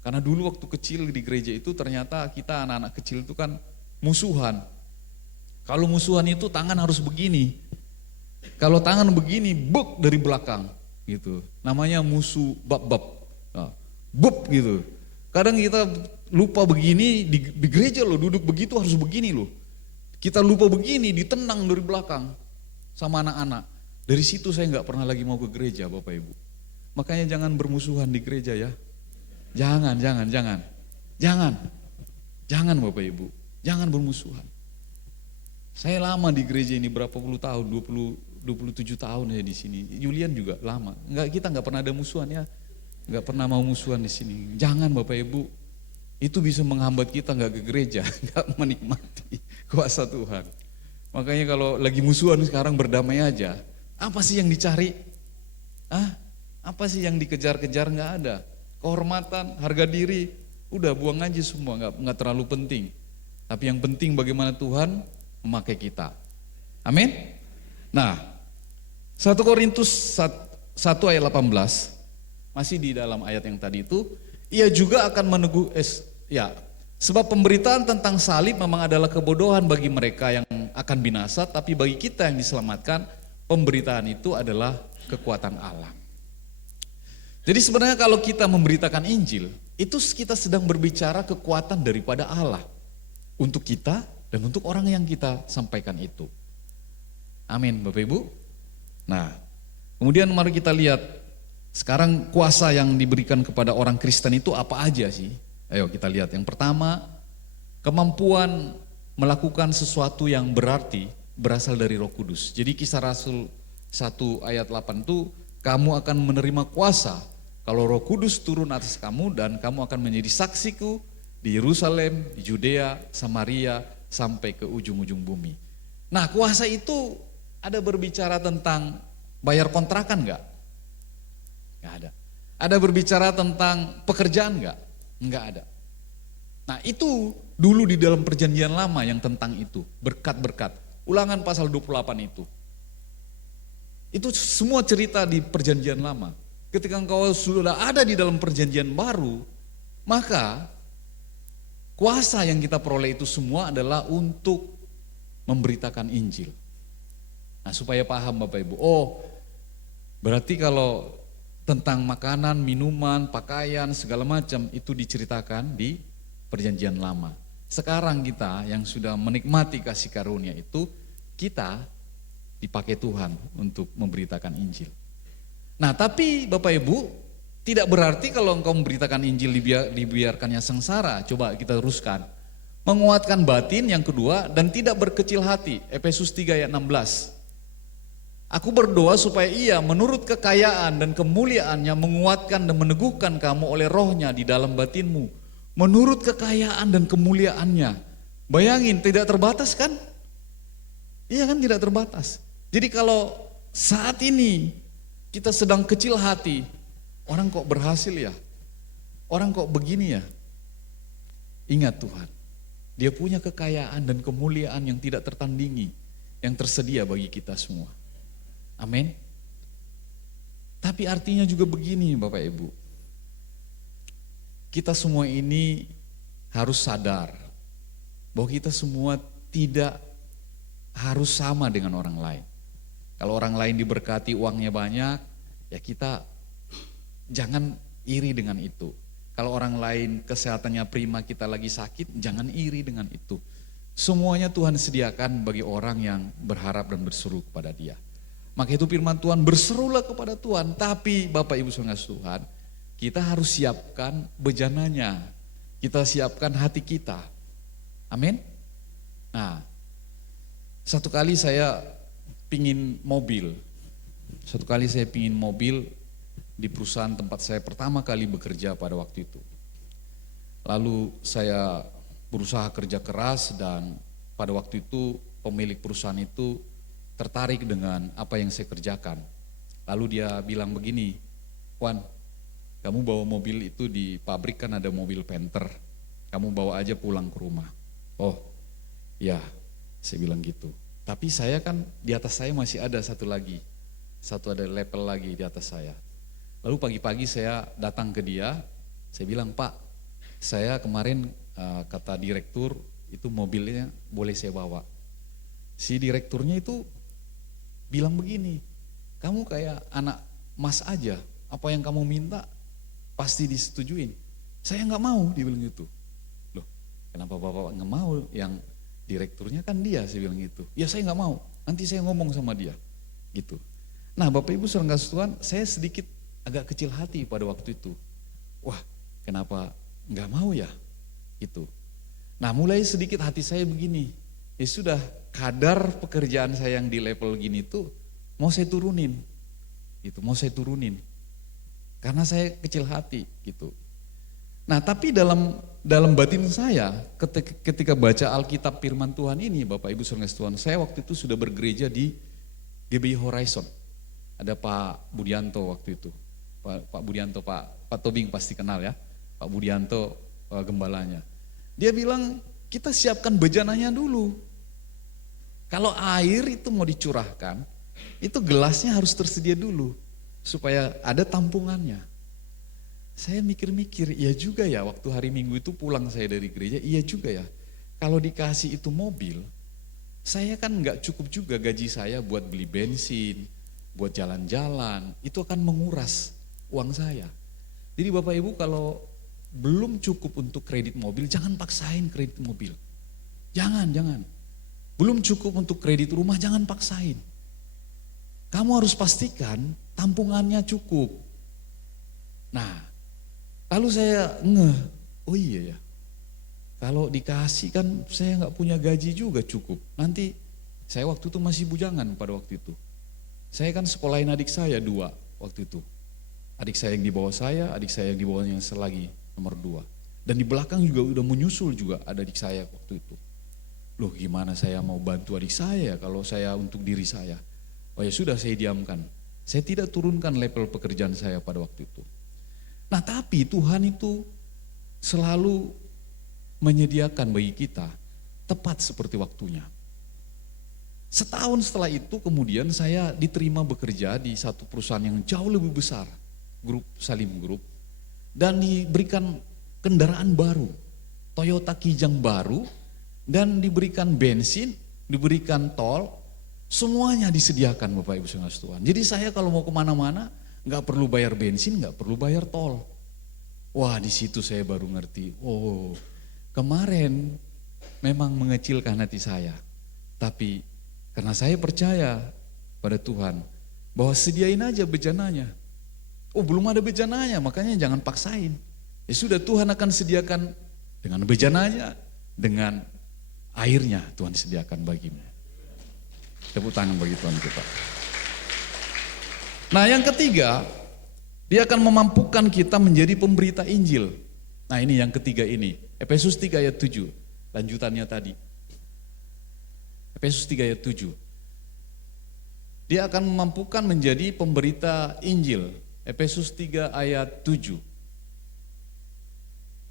Karena dulu waktu kecil di gereja itu ternyata kita anak-anak kecil itu kan musuhan. Kalau musuhan itu tangan harus begini. Kalau tangan begini, buk dari belakang gitu. Namanya musuh bab-bab. Nah, buk gitu. Kadang kita lupa begini di gereja loh, duduk begitu harus begini loh. Kita lupa begini, ditendang dari belakang sama anak-anak. Dari situ saya nggak pernah lagi mau ke gereja, Bapak Ibu. Makanya jangan bermusuhan di gereja ya. Jangan Bapak Ibu, jangan bermusuhan. Saya lama di gereja ini berapa puluh tahun, 27 tahun ya di sini. Julian juga lama. Kita nggak pernah ada musuhan ya. Nggak pernah mau musuhan di sini. Jangan Bapak Ibu. Itu bisa menghambat kita nggak ke gereja, nggak menikmati kuasa Tuhan. Makanya kalau lagi musuhan sekarang berdamai aja. Apa sih yang dicari? Apa sih yang dikejar-kejar? Nggak ada. Kehormatan, harga diri, udah buang aja semua, nggak terlalu penting. Tapi yang penting bagaimana Tuhan memakai kita. Amin. Nah, 1 Korintus 1 ayat 18, masih di dalam ayat yang tadi itu, ia juga akan sebab pemberitaan tentang salib memang adalah kebodohan bagi mereka yang akan binasa, tapi bagi kita yang diselamatkan, pemberitaan itu adalah kekuatan Allah. Jadi sebenarnya kalau kita memberitakan Injil, itu kita sedang berbicara kekuatan daripada Allah untuk kita dan untuk orang yang kita sampaikan itu. Amin Bapak Ibu. Nah, kemudian mari kita lihat sekarang kuasa yang diberikan kepada orang Kristen itu apa aja sih? Ayo kita lihat. Yang pertama, kemampuan melakukan sesuatu yang berarti berasal dari Roh Kudus. Jadi Kisah Rasul 1 ayat 8 itu, kamu akan menerima kuasa kalau Roh Kudus turun atas kamu dan kamu akan menjadi saksiku di Yerusalem, di Judea, Samaria, sampai ke ujung-ujung bumi. Nah, kuasa itu ada berbicara tentang bayar kontrakan enggak? Enggak ada. Ada berbicara tentang pekerjaan enggak? Enggak ada. Nah, itu dulu di dalam perjanjian lama yang tentang itu, berkat-berkat. Ulangan pasal 28 itu. Itu semua cerita di perjanjian lama. Ketika engkau sudah ada di dalam perjanjian baru, maka kuasa yang kita peroleh itu semua adalah untuk memberitakan Injil. Nah, supaya paham Bapak Ibu, berarti kalau tentang makanan, minuman, pakaian, segala macam itu diceritakan di perjanjian lama. Sekarang kita yang sudah menikmati kasih karunia itu, kita dipakai Tuhan untuk memberitakan Injil. Nah, tapi Bapak Ibu, tidak berarti kalau engkau memberitakan Injil dibiarkannya sengsara. Coba kita teruskan. Menguatkan batin yang kedua dan tidak berkecil hati. Efesus 3 ayat 16. Aku berdoa supaya ia menurut kekayaan dan kemuliaannya menguatkan dan meneguhkan kamu oleh rohnya di dalam batinmu. Menurut kekayaan dan kemuliaannya. Bayangin, tidak terbatas kan? Iya kan, tidak terbatas. Jadi kalau saat ini kita sedang kecil hati, orang kok berhasil ya? Orang kok begini ya? Ingat Tuhan, Dia punya kekayaan dan kemuliaan yang tidak tertandingi, yang tersedia bagi kita semua. Amin. Tapi artinya juga begini Bapak Ibu, kita semua ini harus sadar bahwa kita semua tidak harus sama dengan orang lain. Kalau orang lain diberkati uangnya banyak, ya kita jangan iri dengan itu. Kalau orang lain kesehatannya prima, kita lagi sakit, jangan iri dengan itu. Semuanya Tuhan sediakan bagi orang yang berharap dan berseru kepada Dia. Maka itu firman Tuhan, berserulah kepada Tuhan. Tapi Bapak Ibu Saudara Tuhan, kita harus siapkan bejananya. Kita siapkan hati kita. Amin. Nah, satu kali saya pingin mobil. Di perusahaan tempat saya pertama kali bekerja pada waktu itu. Lalu saya berusaha kerja keras dan pada waktu itu pemilik perusahaan itu tertarik dengan apa yang saya kerjakan. Lalu dia bilang begini, Wan, kamu bawa mobil itu di pabrik kan ada mobil Panther, kamu bawa aja pulang ke rumah. Oh ya, saya bilang gitu. Tapi saya kan di atas saya masih ada satu lagi, ada level lagi di atas saya. Lalu pagi-pagi saya datang ke dia, saya bilang, Pak, saya kemarin kata direktur itu mobilnya boleh saya bawa. Si direkturnya itu bilang begini, kamu kayak anak mas aja, apa yang kamu minta pasti disetujuin. Saya nggak mau, dia bilang gitu. Loh, kenapa bapak nggak mau? Yang direkturnya kan dia, saya bilang gitu. Ya saya nggak mau, nanti saya ngomong sama dia, gitu. Nah Bapak Ibu saudara kasih Tuhan, saya sedikit agak kecil hati pada waktu itu. Wah, kenapa nggak mau ya? Gitu. Nah mulai sedikit hati saya begini, ya sudah kadar pekerjaan saya yang di level gini tuh mau saya turunin, gitu, mau saya turunin, karena saya kecil hati, gitu. Nah tapi dalam batin saya ketika baca Alkitab Firman Tuhan ini, Bapak Ibu saudara Tuhan, saya waktu itu sudah bergereja di GBI Horizon. Ada Pak Budianto waktu itu, Pak Budianto, Pak Tobing pasti kenal ya, Pak Budianto gembalanya. Dia bilang kita siapkan bejananya dulu. Kalau air itu mau dicurahkan, itu gelasnya harus tersedia dulu supaya ada tampungannya. Saya mikir-mikir, iya juga ya, waktu hari Minggu itu pulang saya dari gereja, iya juga ya. Kalau dikasih itu mobil, saya kan nggak cukup juga gaji saya buat beli bensin, buat jalan-jalan, itu akan menguras uang saya. Jadi Bapak Ibu kalau belum cukup untuk kredit mobil, jangan paksain kredit mobil. Jangan. Belum cukup untuk kredit rumah, jangan paksain. Kamu harus pastikan tampungannya cukup. Nah, lalu saya oh iya ya, kalau dikasih kan saya nggak punya gaji juga cukup. Nanti saya waktu itu masih bujangan pada waktu itu. Saya kan sekolahin adik saya 2 waktu itu. Adik saya yang di bawah saya, adik saya yang di bawahnya selagi nomor 2. Dan di belakang juga udah menyusul juga ada adik saya waktu itu. Loh gimana saya mau bantu adik saya kalau saya untuk diri saya. Oh ya sudah, saya diamkan. Saya tidak turunkan level pekerjaan saya pada waktu itu. Nah tapi Tuhan itu selalu menyediakan bagi kita tepat seperti waktunya. Setahun setelah itu kemudian saya diterima bekerja di satu perusahaan yang jauh lebih besar, grup Salim Group, dan diberikan kendaraan baru, Toyota Kijang baru, dan diberikan bensin, diberikan tol, semuanya disediakan Bapak Ibu saudara Tuhan. Jadi saya kalau mau kemana-mana nggak perlu bayar bensin, nggak perlu bayar tol. Wah di situ saya baru ngerti, oh kemarin memang mengecilkan hati saya, tapi karena saya percaya pada Tuhan bahwa sediain aja bejananya. Oh belum ada bejananya, makanya jangan paksain. Ya sudah, Tuhan akan sediakan dengan bejananya, dengan airnya Tuhan sediakan bagimu. Tepuk tangan bagi Tuhan kita. Nah yang ketiga, dia akan memampukan kita menjadi pemberita Injil. Nah ini yang ketiga ini, Efesus 3 ayat 7, lanjutannya tadi. Efesus 3 ayat 7. Dia akan memampukan menjadi pemberita Injil. Efesus 3 ayat 7.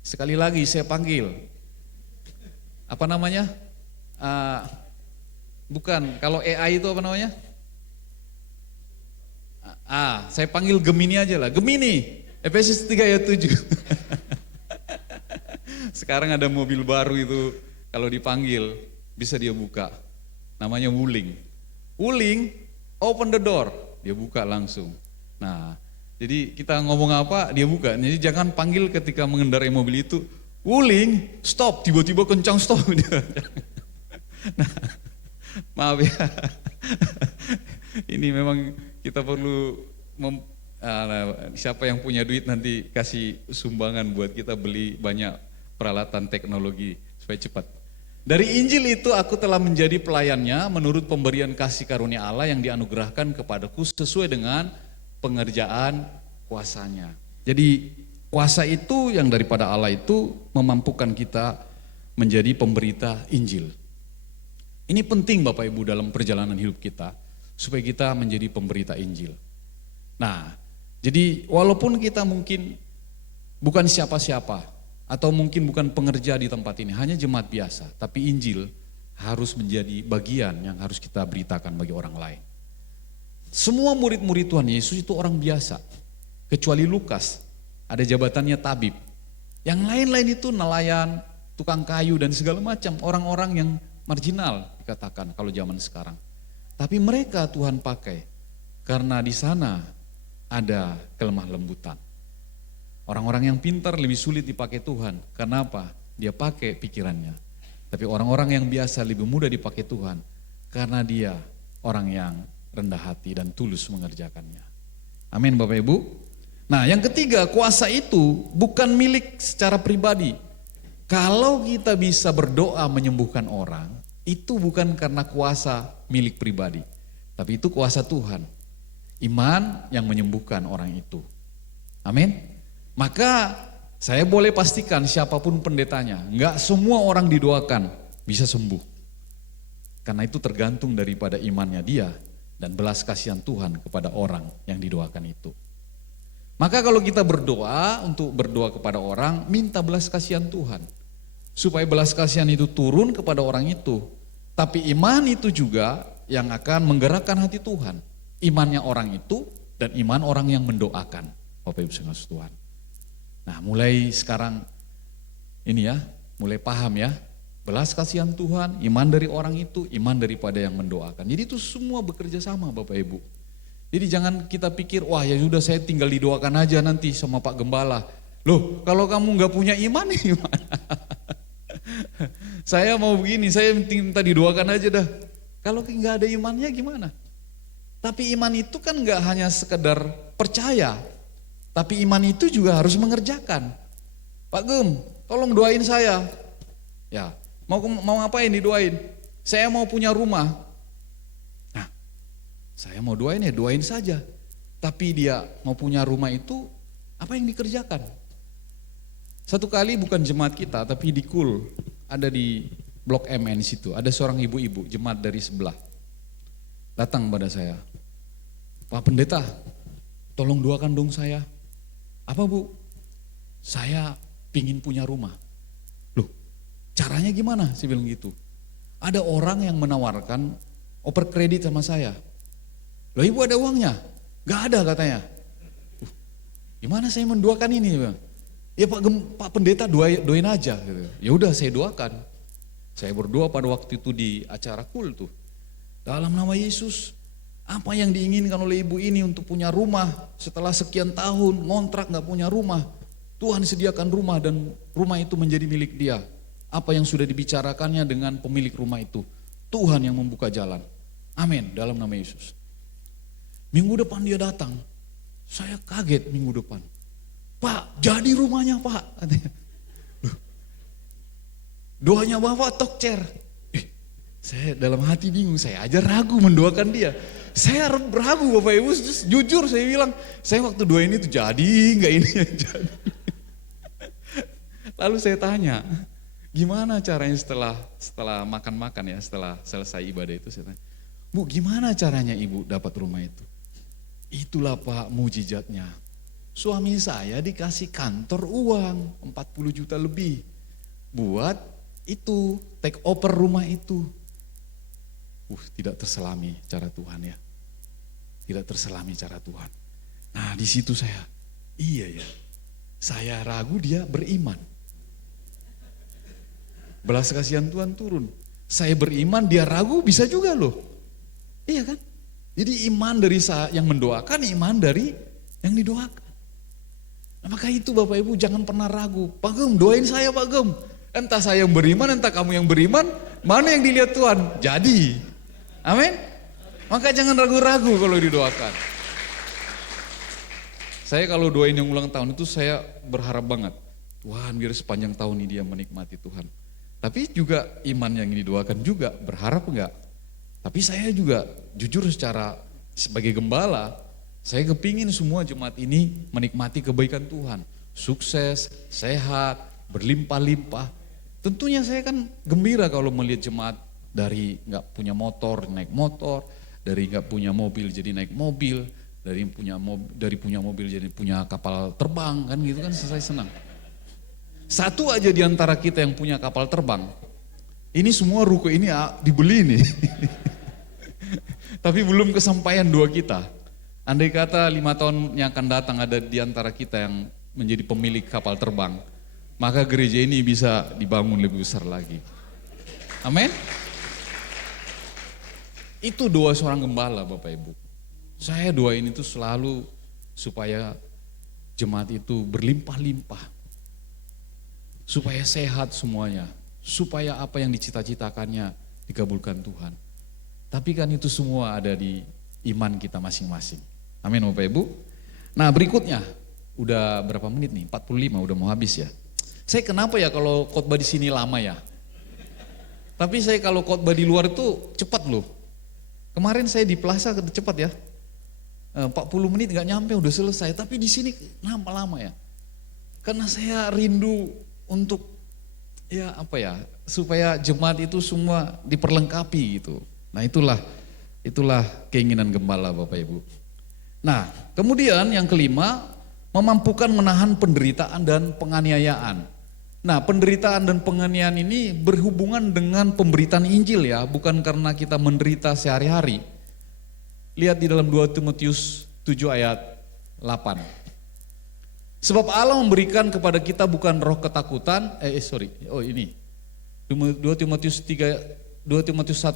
Sekali lagi saya panggil. Apa namanya? Bukan, kalau AI itu apa namanya? Saya panggil Gemini aja lah. Gemini, Efesus 3 ayat 7. Sekarang ada mobil baru itu, kalau dipanggil bisa dia buka. Namanya Wuling. Wuling, open the door. Dia buka langsung. Nah, jadi kita ngomong apa, dia buka. Jadi jangan panggil ketika mengendarai mobil itu, Wuling, stop, tiba-tiba kencang stop. Nah, maaf ya. Ini memang kita perlu siapa yang punya duit nanti kasih sumbangan buat kita beli banyak peralatan teknologi supaya cepat. Dari Injil itu aku telah menjadi pelayannya menurut pemberian kasih karunia Allah yang dianugerahkan kepadaku sesuai dengan pengerjaan kuasanya. Jadi kuasa itu yang daripada Allah itu memampukan kita menjadi pemberita Injil. Ini penting Bapak Ibu dalam perjalanan hidup kita supaya kita menjadi pemberita Injil. Nah, Jadi walaupun kita mungkin bukan siapa-siapa, atau mungkin bukan pengerja di tempat ini, hanya jemaat biasa, tapi Injil harus menjadi bagian yang harus kita beritakan bagi orang lain. Semua murid-murid Tuhan Yesus itu orang biasa, kecuali Lukas, ada jabatannya tabib. Yang lain-lain itu nelayan, tukang kayu dan segala macam, orang-orang yang marginal dikatakan kalau zaman sekarang. Tapi mereka Tuhan pakai karena di sana ada kelemah lembutan. Orang-orang yang pintar lebih sulit dipakai Tuhan. Karena apa? Dia pakai pikirannya. Tapi orang-orang yang biasa lebih mudah dipakai Tuhan karena dia orang yang rendah hati dan tulus mengerjakannya. Amin Bapak Ibu. Nah yang ketiga, kuasa itu bukan milik secara pribadi. Kalau kita bisa berdoa menyembuhkan orang, itu bukan karena kuasa milik pribadi. Tapi itu kuasa Tuhan. Iman yang menyembuhkan orang itu. Amin. Maka saya boleh pastikan siapapun pendetanya, enggak semua orang didoakan bisa sembuh. Karena itu tergantung daripada imannya dia dan belas kasihan Tuhan kepada orang yang didoakan itu. Maka kalau kita berdoa untuk berdoa kepada orang, minta belas kasihan Tuhan. Supaya belas kasihan itu turun kepada orang itu. Tapi iman itu juga yang akan menggerakkan hati Tuhan. Imannya orang itu dan iman orang yang mendoakan. Bapak Ibu sekalian Tuhan. Nah mulai sekarang ini ya, mulai paham ya. Belas kasihan Tuhan, iman dari orang itu, iman daripada yang mendoakan. Jadi itu semua bekerja sama Bapak Ibu. Jadi jangan kita pikir, wah ya sudah saya tinggal didoakan aja nanti sama Pak Gembala. Loh kalau kamu gak punya iman gimana? Saya mau begini, saya minta didoakan aja dah. Kalau gak ada imannya gimana? Tapi iman itu kan gak hanya sekedar percaya. Tapi iman itu juga harus mengerjakan. Pak Gem, tolong doain saya. Ya, mau ngapain didoain? Saya mau punya rumah. Nah, saya mau doain ya doain saja. Tapi dia mau punya rumah itu apa yang dikerjakan? Satu kali bukan jemaat kita tapi di KUL, ada di Blok MN situ, ada seorang ibu-ibu jemaat dari sebelah. Datang pada saya, Pak Pendeta, tolong doakan dong saya. Apa Bu? Saya pingin punya rumah. Loh, caranya gimana? Saya bilang gitu. Ada orang yang menawarkan oper kredit sama saya. Loh Ibu ada uangnya? Gak ada katanya. Gimana saya mendoakan ini? Ya Pak Pendeta doain aja. Gitu. Ya udah saya doakan. Saya berdoa pada waktu itu di acara KUL tuh. Dalam nama Yesus, apa yang diinginkan oleh ibu ini untuk punya rumah setelah sekian tahun ngontrak gak punya rumah. Tuhan sediakan rumah dan rumah itu menjadi milik dia. Apa yang sudah dibicarakannya dengan pemilik rumah itu. Tuhan yang membuka jalan. Amin dalam nama Yesus. Minggu depan dia datang. Saya kaget minggu depan. Pak jadi rumahnya Pak. Doanya Bapak tokcer. Saya dalam hati bingung, saya aja ragu mendoakan dia. Saya ragu Bapak Ibu, jujur saya bilang, saya waktu doain itu jadi enggak ini yang jadi. Lalu saya tanya, gimana caranya setelah makan-makan ya, setelah selesai ibadah itu saya tanya, Bu gimana caranya Ibu dapat rumah itu? Itulah Pak mujizatnya. Suami saya dikasih kantor uang 40 juta lebih buat itu take over rumah itu. Tidak terselami cara Tuhan ya. Tidak terselami cara Tuhan. Nah di situ saya, iya ya. Saya ragu dia beriman. Belas kasihan Tuhan turun. Saya beriman dia ragu bisa juga loh. Iya kan? Jadi iman dari yang mendoakan, iman dari yang didoakan. Nah, maka itu Bapak Ibu jangan pernah ragu. Pak Gem doain saya Pak Gem. Entah saya yang beriman, entah kamu yang beriman. Mana yang dilihat Tuhan? Jadi. Amin. Maka jangan ragu-ragu kalau didoakan. Saya kalau doain yang ulang tahun itu saya berharap banget. Tuhan biar sepanjang tahun ini dia menikmati Tuhan. Tapi juga iman yang didoakan juga berharap enggak. Tapi saya juga jujur sebagai gembala, saya kepingin semua jemaat ini menikmati kebaikan Tuhan. Sukses, sehat, berlimpah-limpah. Tentunya saya kan gembira kalau melihat jemaat dari gak punya motor, naik motor. Dari gak punya mobil jadi naik mobil. Dari punya mobil jadi punya kapal terbang kan gitu kan, saya senang. Satu aja di antara kita yang punya kapal terbang. Ini semua ruko ini dibeli nih. Tapi belum kesampaian dua kita. Andai kata 5 tahun yang akan datang ada di antara kita yang menjadi pemilik kapal terbang, maka gereja ini bisa dibangun lebih besar lagi. Amin. Itu doa seorang gembala Bapak Ibu. Saya doain itu selalu supaya jemaat itu berlimpah-limpah. Supaya sehat semuanya. Supaya apa yang dicita-citakannya dikabulkan Tuhan. Tapi kan itu semua ada di iman kita masing-masing. Amin Bapak Ibu. Nah berikutnya, udah berapa menit nih? 45 udah mau habis ya. Saya kenapa ya kalau khotbah di sini lama ya? Tapi saya kalau khotbah di luar itu cepat loh. Kemarin saya di plaza cepat ya. 40 menit gak nyampe udah selesai. Tapi di sini lama-lama ya. Karena saya rindu untuk ya apa ya, supaya jemaat itu semua diperlengkapi gitu. Nah itulah keinginan gembala Bapak Ibu. Nah kemudian yang kelima, memampukan menahan penderitaan dan penganiayaan. Nah penderitaan dan penganiayaan ini berhubungan dengan pemberitaan Injil ya, bukan karena kita menderita sehari-hari. Lihat di dalam 2 Timotius 7 ayat 8. Sebab Allah memberikan kepada kita bukan roh ketakutan, 2 Timotius 1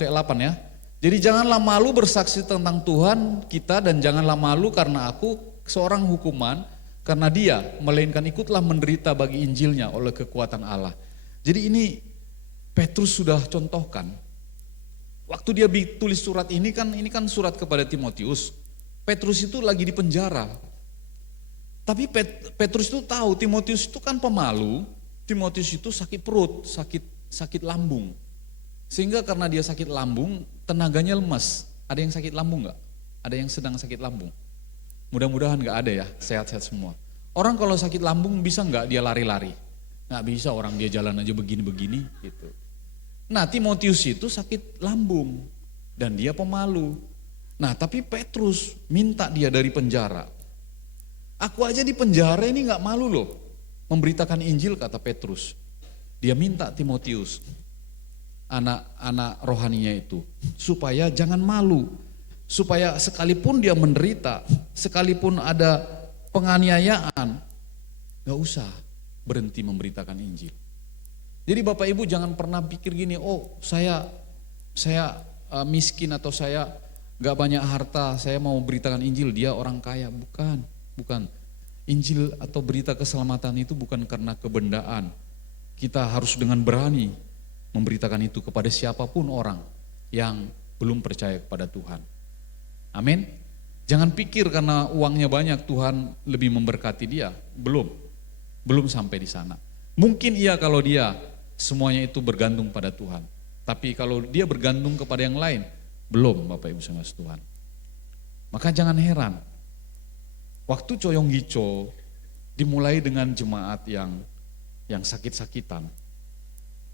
ayat 8 ya. Jadi janganlah malu bersaksi tentang Tuhan kita dan janganlah malu karena aku seorang hukuman, karena dia melainkan ikutlah menderita bagi Injilnya oleh kekuatan Allah. Jadi ini Petrus sudah contohkan. Waktu dia tulis surat ini kan surat kepada Timotius. Petrus itu lagi di penjara. Tapi Petrus itu tahu Timotius itu kan pemalu. Timotius itu sakit perut, sakit lambung. Sehingga karena dia sakit lambung, tenaganya lemas. Ada yang sakit lambung enggak? Ada yang sedang sakit lambung? Mudah-mudahan enggak ada ya, sehat-sehat semua. Orang kalau sakit lambung bisa enggak dia lari-lari? Enggak bisa, orang dia jalan aja begini-begini gitu. Nah Timotius itu sakit lambung dan dia pemalu. Nah tapi Petrus minta dia dari penjara. Aku aja di penjara ini enggak malu loh memberitakan Injil, kata Petrus. Dia minta Timotius, anak-anak rohaninya itu, supaya jangan malu. Supaya sekalipun dia menderita, sekalipun ada penganiayaan, gak usah berhenti memberitakan Injil. Jadi Bapak Ibu jangan pernah pikir gini, oh saya miskin atau saya gak banyak harta, saya mau beritakan Injil, dia orang kaya. Bukan. Injil atau berita keselamatan itu bukan karena kebendaan. Kita harus dengan berani memberitakan itu kepada siapapun orang yang belum percaya kepada Tuhan. Amin. Jangan pikir karena uangnya banyak Tuhan lebih memberkati dia. Belum sampai di sana. Mungkin iya kalau dia semuanya itu bergantung pada Tuhan. Tapi kalau dia bergantung kepada yang lain, belum Bapak Ibu saudara Tuhan. Maka jangan heran. Waktu Coyong Gicho dimulai dengan jemaat yang sakit-sakitan.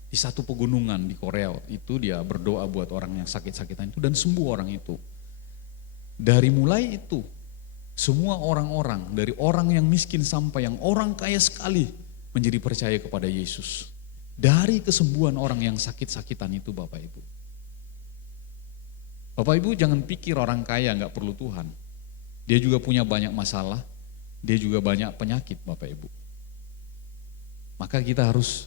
Di satu pegunungan di Korea itu dia berdoa buat orang yang sakit-sakitan itu dan sembuh orang itu. Dari mulai itu, semua orang-orang, dari orang yang miskin sampai yang orang kaya sekali menjadi percaya kepada Yesus. Dari kesembuhan orang yang sakit-sakitan itu Bapak Ibu. Bapak Ibu jangan pikir orang kaya gak perlu Tuhan. Dia juga punya banyak masalah, dia juga banyak penyakit Bapak Ibu. Maka kita harus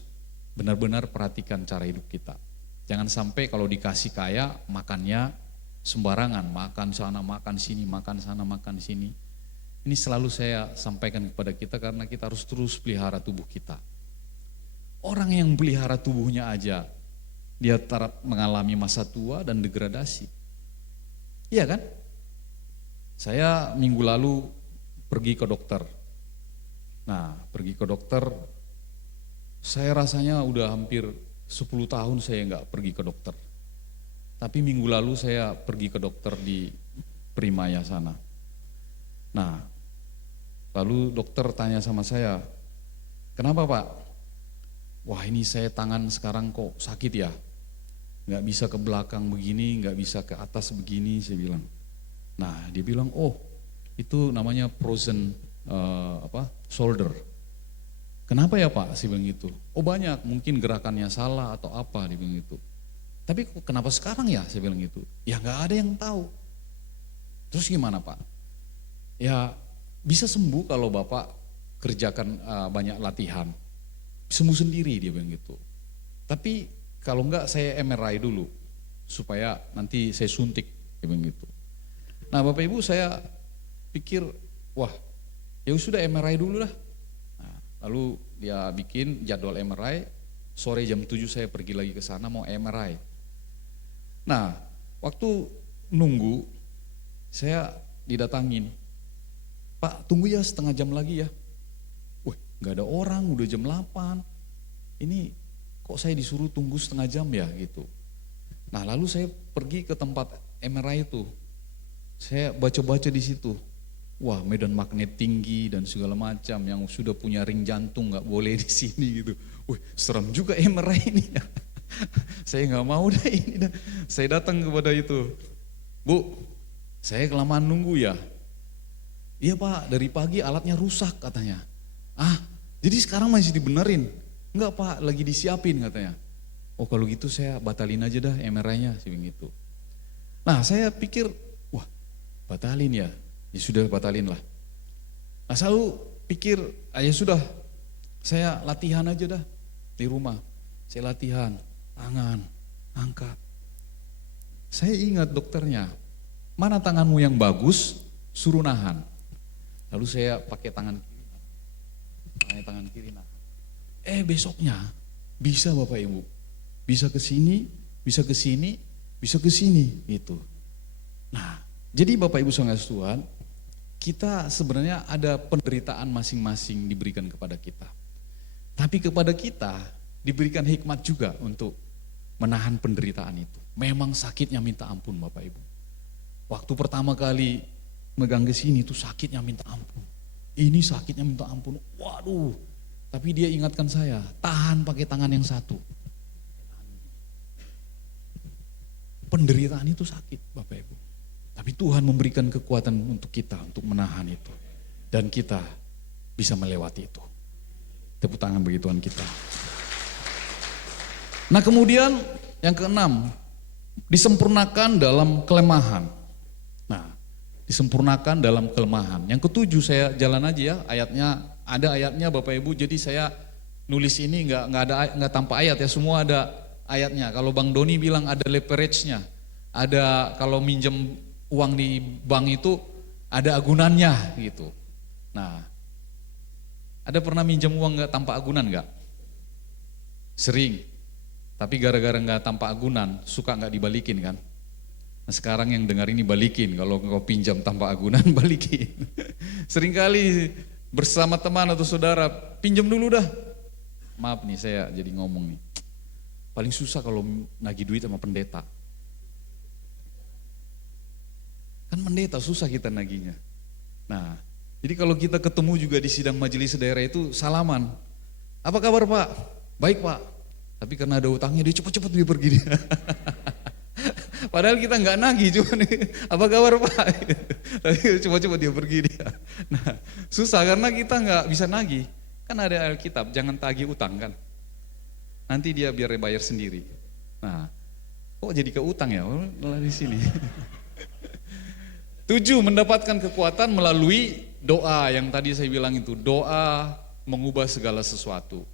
benar-benar perhatikan cara hidup kita. Jangan sampai kalau dikasih kaya makannya sembarangan, makan sana, makan sini, makan sana, makan sini. Ini selalu saya sampaikan kepada kita karena kita harus terus pelihara tubuh kita. Orang yang pelihara tubuhnya aja, dia mengalami masa tua dan degradasi. Iya kan? Saya minggu lalu pergi ke dokter. Nah, pergi ke dokter, saya rasanya udah hampir 10 tahun saya nggak pergi ke dokter. Tapi minggu lalu saya pergi ke dokter di Primaya sana. Nah, lalu dokter tanya sama saya, kenapa Pak? Wah ini saya tangan sekarang kok sakit ya, nggak bisa ke belakang begini, nggak bisa ke atas begini, saya bilang. Nah dia bilang, oh Itu namanya frozen shoulder. Kenapa ya Pak? Saya bilang gitu. Oh banyak, mungkin gerakannya salah atau apa, dia bilang gitu. Tapi kenapa sekarang ya? Saya bilang gitu. Ya nggak ada yang tahu. Terus gimana Pak? Ya bisa sembuh kalau Bapak kerjakan banyak latihan. Sembuh sendiri, dia bilang gitu. Tapi kalau enggak saya MRI dulu supaya nanti saya suntik, dia bilang gitu. Nah Bapak Ibu, saya pikir wah ya sudah MRI dulu lah. Nah, lalu dia bikin jadwal MRI, sore jam 7 saya pergi lagi ke sana mau MRI. Nah waktu nunggu saya didatangin, Pak tunggu ya setengah jam lagi ya. Wah gak ada orang, udah jam 8. Ini kok saya disuruh tunggu setengah jam ya gitu. Nah lalu saya pergi ke tempat MRI itu. Saya baca-baca di situ. Wah medan magnet tinggi dan segala macam, yang sudah punya ring jantung nggak boleh di sini gitu. Wih serem juga MRI ini. Saya nggak mau dah ini dah. Saya datang kepada itu. Bu, saya kelamaan nunggu ya. Iya Pak, dari pagi alatnya rusak katanya. Ah, jadi sekarang masih dibenerin? Enggak Pak, lagi disiapin katanya. Oh kalau gitu saya batalin aja dah MRI-nya, sih begitu. Nah saya pikir, wah batalin ya. Ya sudah batalin lah. Nah selalu pikir, ya sudah saya latihan aja dah di rumah. Saya latihan, tangan, angkat. Saya ingat dokternya, mana tanganmu yang bagus, suruh nahan. Lalu saya pakai tangan kiri nahan. Besoknya bisa Bapak Ibu, bisa ke sini, bisa ke sini, bisa ke sini gitu. Nah, jadi Bapak Ibu saudara Tuhan, kita sebenarnya ada penderitaan masing-masing diberikan kepada kita. Tapi kepada kita diberikan hikmat juga untuk menahan penderitaan itu. Memang sakitnya minta ampun Bapak Ibu. Waktu pertama kali megang ke sini itu sakitnya minta ampun. Ini sakitnya minta ampun. Waduh. Tapi dia ingatkan saya, tahan pakai tangan yang satu. Penderitaan itu sakit Bapak Ibu. Tapi Tuhan memberikan kekuatan untuk kita untuk menahan itu. Dan kita bisa melewati itu. Tepuk tangan bagi Tuhan kita. Nah kemudian yang keenam, disempurnakan dalam kelemahan. Nah, disempurnakan dalam kelemahan. Yang ketujuh saya jalan aja ya, ayatnya ada ayatnya Bapak Ibu. Jadi saya nulis ini nggak tanpa ayat ya, semua ada ayatnya. Kalau Bang Doni bilang ada leverage-nya, ada kalau minjem uang di bank itu ada agunannya gitu. Nah, ada pernah minjem uang nggak tanpa agunan nggak? Sering. Tapi gara-gara nggak tanpa agunan, suka nggak dibalikin kan? Nah, sekarang yang dengar ini balikin, kalau kau pinjam tanpa agunan balikin. Seringkali bersama teman atau saudara, pinjam dulu dah. Maaf nih saya jadi ngomong nih. Paling susah kalau nagih duit sama pendeta. Kan pendeta susah kita nagihnya. Nah, jadi kalau kita ketemu juga di sidang majelis daerah itu salaman. Apa kabar Pak? Baik Pak. Tapi karena ada utangnya dia cepet-cepet dia pergi dia. Padahal kita nggak nagih, cuma nih, apa kabar Pak? Tapi cepet-cepet dia pergi dia. Nah, susah karena kita nggak bisa nagih. Kan ada Alkitab, jangan tagih utang kan. Nanti dia biar bayar sendiri. Nah, kok jadi ke utang ya? Oh, di sini. 7, mendapatkan kekuatan melalui doa yang tadi saya bilang itu. Doa mengubah segala sesuatu.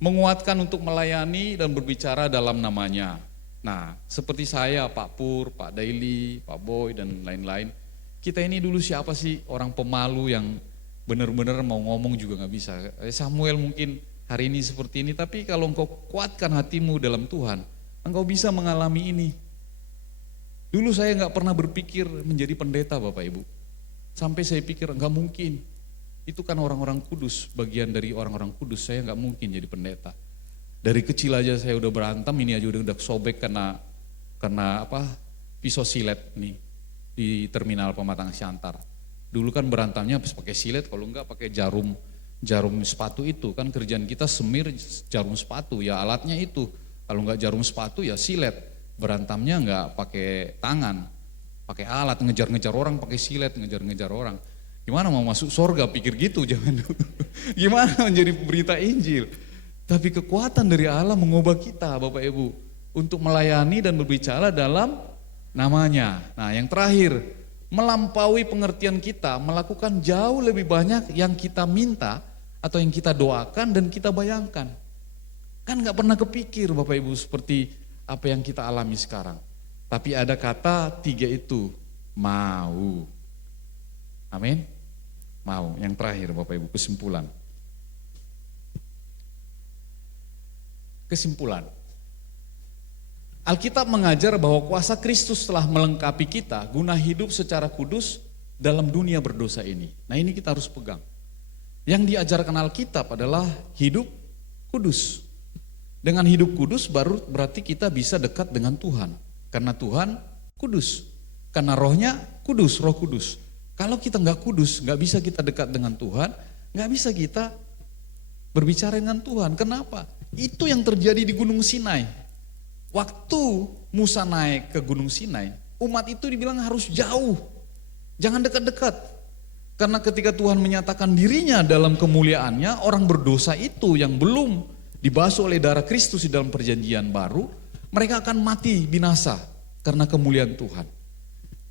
Menguatkan untuk melayani dan berbicara dalam namanya. Nah, seperti saya, Pak Pur, Pak Daily, Pak Boy, dan lain-lain. Kita ini dulu siapa sih orang pemalu yang benar-benar mau ngomong juga gak bisa. Samuel mungkin hari ini seperti ini, tapi kalau engkau kuatkan hatimu dalam Tuhan, engkau bisa mengalami ini. Dulu saya gak pernah berpikir menjadi pendeta Bapak Ibu. Sampai saya pikir gak mungkin. Itu kan orang-orang kudus, bagian dari orang-orang kudus, saya gak mungkin jadi pendeta. Dari kecil aja saya udah berantem, ini aja udah sobek karena pisau silet nih di terminal Pematang Siantar. Dulu kan berantamnya pakai silet, kalau enggak pakai jarum sepatu itu. Kan kerjaan kita semir jarum sepatu, ya alatnya itu. Kalau enggak jarum sepatu ya silet. Berantamnya enggak pakai tangan, pakai alat, ngejar-ngejar orang pakai silet, ngejar-ngejar orang. Gimana mau masuk surga, pikir gitu zaman dulu. Gimana menjadi berita Injil. Tapi kekuatan dari Allah mengubah kita Bapak Ibu. Untuk melayani dan berbicara dalam namanya. Nah yang terakhir, melampaui pengertian kita, melakukan jauh lebih banyak yang kita minta atau yang kita doakan dan kita bayangkan. Kan gak pernah kepikir Bapak Ibu seperti apa yang kita alami sekarang. Tapi ada kata 3 itu, mau. Amin. Mau. Yang terakhir Bapak Ibu, kesimpulan. Kesimpulan. Alkitab mengajar bahwa kuasa Kristus telah melengkapi kita guna hidup secara kudus dalam dunia berdosa ini. Nah ini kita harus pegang. Yang diajarkan Alkitab adalah hidup kudus. Dengan hidup kudus baru berarti kita bisa dekat dengan Tuhan. Karena Tuhan kudus. Karena rohnya kudus, roh kudus. Kalau kita nggak kudus, nggak bisa kita dekat dengan Tuhan, nggak bisa kita berbicara dengan Tuhan. Kenapa? Itu yang terjadi di Gunung Sinai. Waktu Musa naik ke Gunung Sinai, umat itu dibilang harus jauh. Jangan dekat-dekat. Karena ketika Tuhan menyatakan dirinya dalam kemuliaannya, orang berdosa itu yang belum dibasuh oleh darah Kristus di dalam perjanjian baru, mereka akan mati binasa karena kemuliaan Tuhan.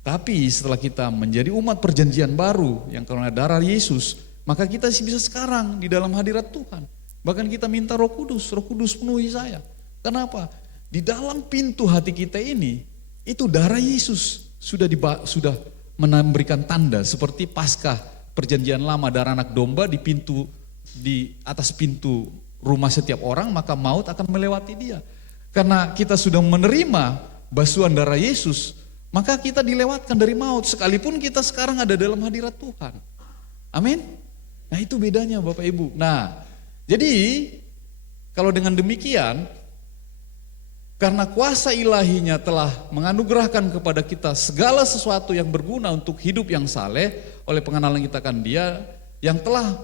Tapi setelah kita menjadi umat perjanjian baru yang karena darah Yesus, maka kita bisa sekarang di dalam hadirat Tuhan. Bahkan kita minta Roh Kudus penuhi saya. Kenapa? Di dalam pintu hati kita ini, itu darah Yesus sudah memberikan tanda seperti Paskah perjanjian lama, darah anak domba di atas pintu rumah setiap orang, maka maut akan melewati dia. Karena kita sudah menerima basuhan darah Yesus, maka kita dilewatkan dari maut sekalipun kita sekarang ada dalam hadirat Tuhan. Amin. Nah itu bedanya Bapak Ibu. Nah jadi kalau dengan demikian, karena kuasa ilahinya telah menganugerahkan kepada kita segala sesuatu yang berguna untuk hidup yang saleh oleh pengenalan kita akan Dia yang telah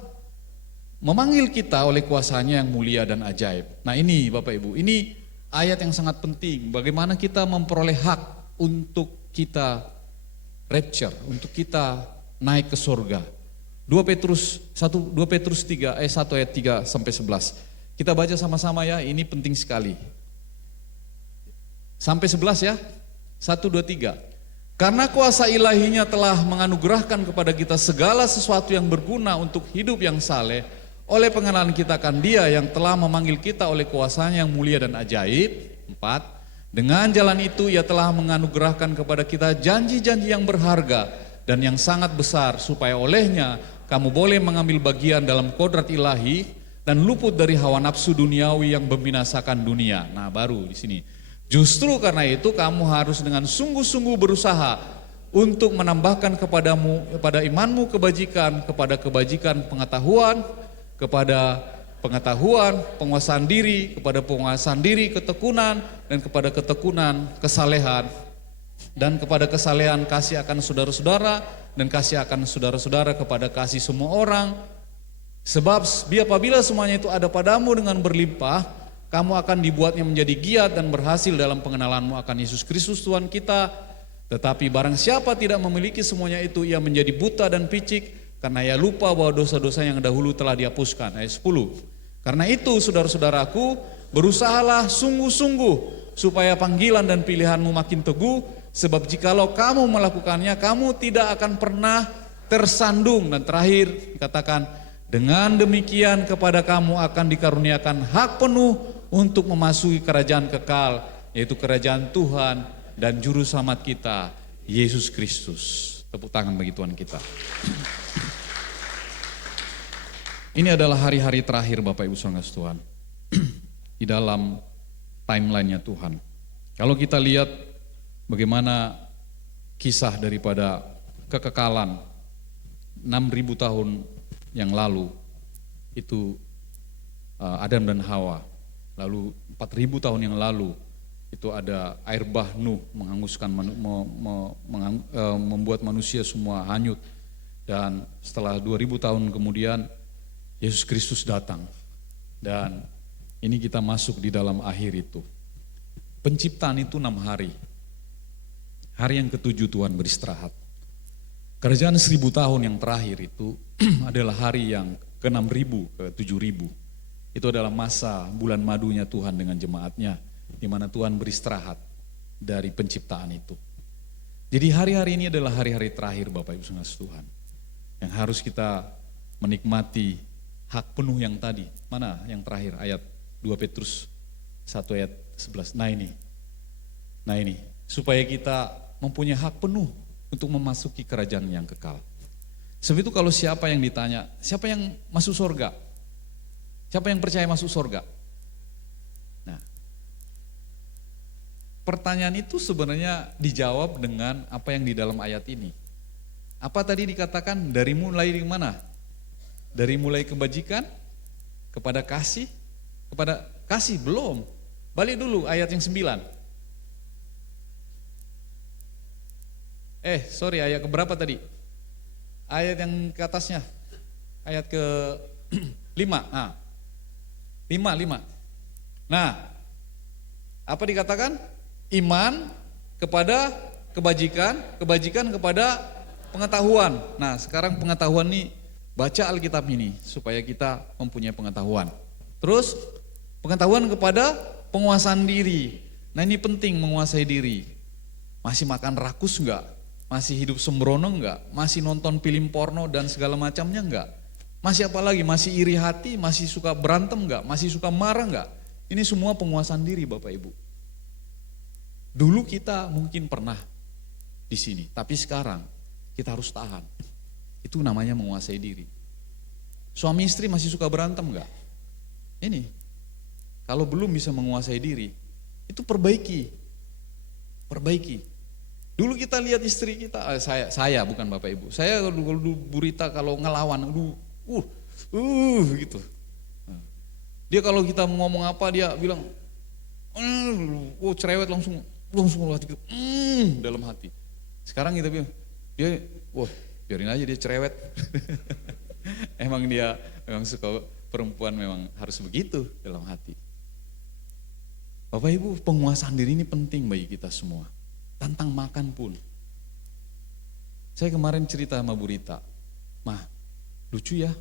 memanggil kita oleh kuasanya yang mulia dan ajaib. Nah ini Bapak Ibu, ini ayat yang sangat penting. Bagaimana kita memperoleh hak untuk kita rapture, untuk kita naik ke surga. 2 Petrus 3 ayat 1 ayat 3 sampai 11. Kita baca sama-sama ya, ini penting sekali. Sampai 11 ya. 1 2 3. Karena kuasa ilahinya telah menganugerahkan kepada kita segala sesuatu yang berguna untuk hidup yang saleh oleh pengenalan kita akan Dia yang telah memanggil kita oleh kuasanya yang mulia dan ajaib. 4. Dengan jalan itu Ia telah menganugerahkan kepada kita janji-janji yang berharga dan yang sangat besar supaya olehnya kamu boleh mengambil bagian dalam kodrat ilahi dan luput dari hawa nafsu duniawi yang membinasakan dunia. Nah baru di sini. Justru karena itu kamu harus dengan sungguh-sungguh berusaha untuk menambahkan kepada imanmu kebajikan, kepada kebajikan pengetahuan, kepada pengetahuan penguasaan diri, kepada penguasaan diri ketekunan, dan kepada ketekunan kesalehan, dan kepada kesalehan kasih akan saudara-saudara, dan kasih akan saudara-saudara kepada kasih semua orang. Sebab apabila semuanya itu ada padamu dengan berlimpah, kamu akan dibuatnya menjadi giat dan berhasil dalam pengenalanmu akan Yesus Kristus Tuhan kita. Tetapi barang siapa tidak memiliki semuanya itu, ia menjadi buta dan picik, karena ia lupa bahwa dosa-dosa yang dahulu telah dihapuskan. Ayat 10. Karena itu saudara-saudaraku, berusahalah sungguh-sungguh supaya panggilan dan pilihanmu makin teguh, sebab jikalau kamu melakukannya, kamu tidak akan pernah tersandung. Dan terakhir dikatakan, dengan demikian kepada kamu akan dikaruniakan hak penuh untuk memasuki kerajaan kekal, yaitu kerajaan Tuhan dan juru selamat kita, Yesus Kristus. Tepuk tangan bagi Tuhan kita. Ini adalah hari-hari terakhir Bapak Ibu Saudara Tuhan di dalam timelinenya Tuhan. Kalau kita lihat bagaimana kisah daripada kekekalan 6.000 tahun yang lalu, itu Adam dan Hawa. Lalu 4.000 tahun yang lalu itu ada air bah Nuh menghanguskan, membuat manusia semua hanyut. Dan setelah 2.000 tahun kemudian Yesus Kristus datang. Dan ini kita masuk di dalam akhir itu. Penciptaan itu 6 hari. Hari yang ke-7 Tuhan beristirahat. Kerajaan 1000 tahun yang terakhir itu adalah hari yang ke-6.000 ke 7.000. Itu adalah masa bulan madunya Tuhan dengan jemaatnya, di mana Tuhan beristirahat dari penciptaan itu. Jadi hari-hari ini adalah hari-hari terakhir Bapak Ibu Saudara Tuhan, yang harus kita menikmati hak penuh yang tadi. Mana yang terakhir, ayat 2 Petrus 1 ayat 11. Nah ini, supaya kita mempunyai hak penuh untuk memasuki kerajaan yang kekal. Sebab itu kalau siapa yang ditanya, siapa yang masuk surga? Siapa yang percaya masuk surga? Nah, pertanyaan itu sebenarnya dijawab dengan apa yang di dalam ayat ini. Apa tadi dikatakan? Dari mulai mana? Dari mulai kebajikan kepada kasih belum. Balik dulu ayat yang 9. Ayat keberapa tadi? Ayat yang ke atasnya. Ayat ke 5. Nah, 5. Nah, apa dikatakan? Iman kepada kebajikan kepada pengetahuan. Nah, sekarang pengetahuan nih, baca Alkitab ini supaya kita mempunyai pengetahuan. Terus pengetahuan kepada penguasaan diri. Nah, ini penting, menguasai diri. Masih makan rakus enggak? Masih hidup sembrono enggak? Masih nonton film porno dan segala macamnya enggak? Masih apa lagi? Masih iri hati? Masih suka berantem enggak? Masih suka marah enggak? Ini semua penguasaan diri Bapak Ibu. Dulu kita mungkin pernah di sini, tapi sekarang kita harus tahan. Itu namanya menguasai diri. Suami istri masih suka berantem enggak? Ini, kalau belum bisa menguasai diri, itu perbaiki. Dulu kita lihat istri kita, saya bukan Bapak Ibu. Saya dulu Burita kalau ngelawan, gitu. Dia kalau kita ngomong apa dia bilang, cerewet langsung hati kita, dalam hati. Sekarang kita bilang, dia, biarin aja dia cerewet. Emang suka perempuan memang harus begitu dalam hati. Bapak Ibu, penguasaan diri ini penting bagi kita semua. Tentang makan pun. Saya kemarin cerita sama Bu Rita, Mah, lucu ya.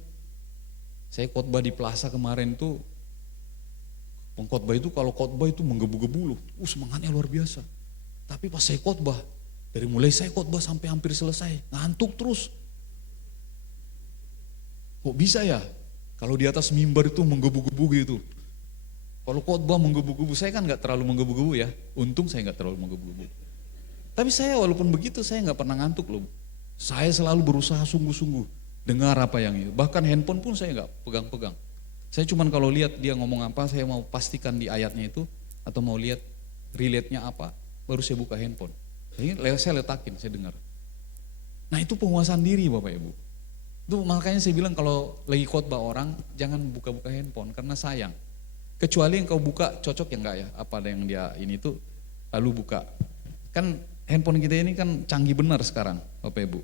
Saya khotbah di Plaza kemarin tuh, pengkhotbah itu kalau khotbah itu menggebu-gebu loh. Semangatnya luar biasa. Tapi pas saya khotbah, dari mulai saya khotbah sampai hampir selesai, ngantuk terus. Kok bisa ya? Kalau di atas mimbar itu menggebu-gebu gitu. Kalau khotbah menggebu-gebu, saya kan gak terlalu menggebu-gebu ya. Untung saya gak terlalu menggebu-gebu. Tapi saya walaupun begitu saya gak pernah ngantuk loh. Saya selalu berusaha sungguh-sungguh dengar apa yang itu. Bahkan handphone pun saya gak pegang-pegang. Saya cuman kalau lihat dia ngomong apa, saya mau pastikan di ayatnya itu atau mau lihat relate-nya apa, baru saya buka handphone. Jadi saya letakin, saya dengar. Nah itu penguasaan diri Bapak Ibu. Itu makanya saya bilang kalau lagi khotbah orang jangan buka-buka handphone karena sayang. Kecuali yang kau buka cocok ya enggak ya, apa ada yang dia ini tuh lalu buka. Kan handphone kita ini kan canggih benar sekarang Bapak Ibu.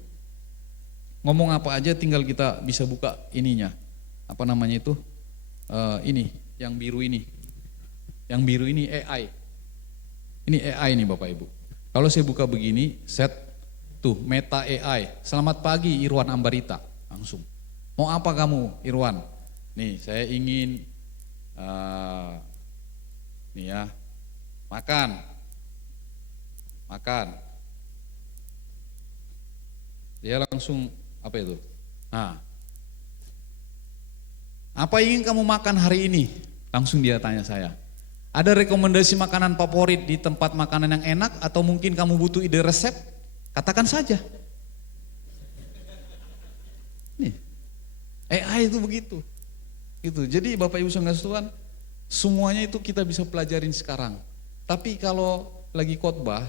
Ngomong apa aja tinggal kita bisa buka ininya. Apa namanya itu? Ini, yang biru ini. Yang biru ini AI. Ini AI nih Bapak Ibu. Kalau saya buka begini, set tuh Meta AI. Selamat pagi Irwan Ambarita. Langsung. Mau apa kamu Irwan? Nih saya ingin nih ya, makan. Dia langsung apa itu? Nah, apa ingin kamu makan hari ini? Langsung dia tanya saya. Ada rekomendasi makanan favorit di tempat makanan yang enak atau mungkin kamu butuh ide resep? Katakan saja. Nih, AI itu begitu. Gitu. Jadi Bapak Ibu Saudara Tuhan, semuanya itu kita bisa pelajarin sekarang. Tapi kalau lagi khotbah,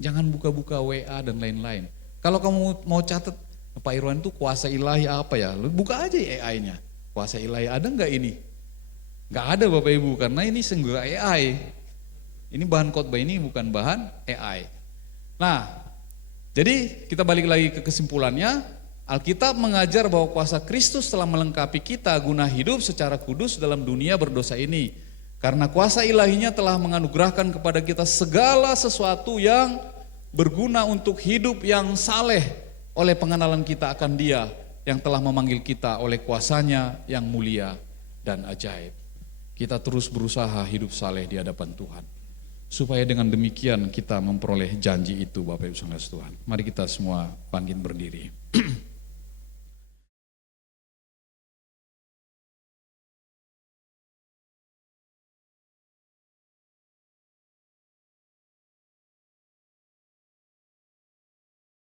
jangan buka-buka WA dan lain-lain. Kalau kamu mau catat, Pak Irwan itu kuasa ilahi apa ya? Lu buka aja AI-nya. Kuasa ilahi ada nggak ini? Nggak ada Bapak Ibu, karena ini sungguh AI. Ini bahan khotbah ini bukan bahan AI. Nah, jadi kita balik lagi ke kesimpulannya. Alkitab mengajar bahwa kuasa Kristus telah melengkapi kita guna hidup secara kudus dalam dunia berdosa ini. Karena kuasa ilahinya telah menganugerahkan kepada kita segala sesuatu yang berguna untuk hidup yang saleh oleh pengenalan kita akan Dia yang telah memanggil kita oleh kuasanya yang mulia dan ajaib. Kita terus berusaha hidup saleh di hadapan Tuhan, supaya dengan demikian kita memperoleh janji itu, Bapak Ibu Saudara Tuhan. Mari kita semua bangkit berdiri.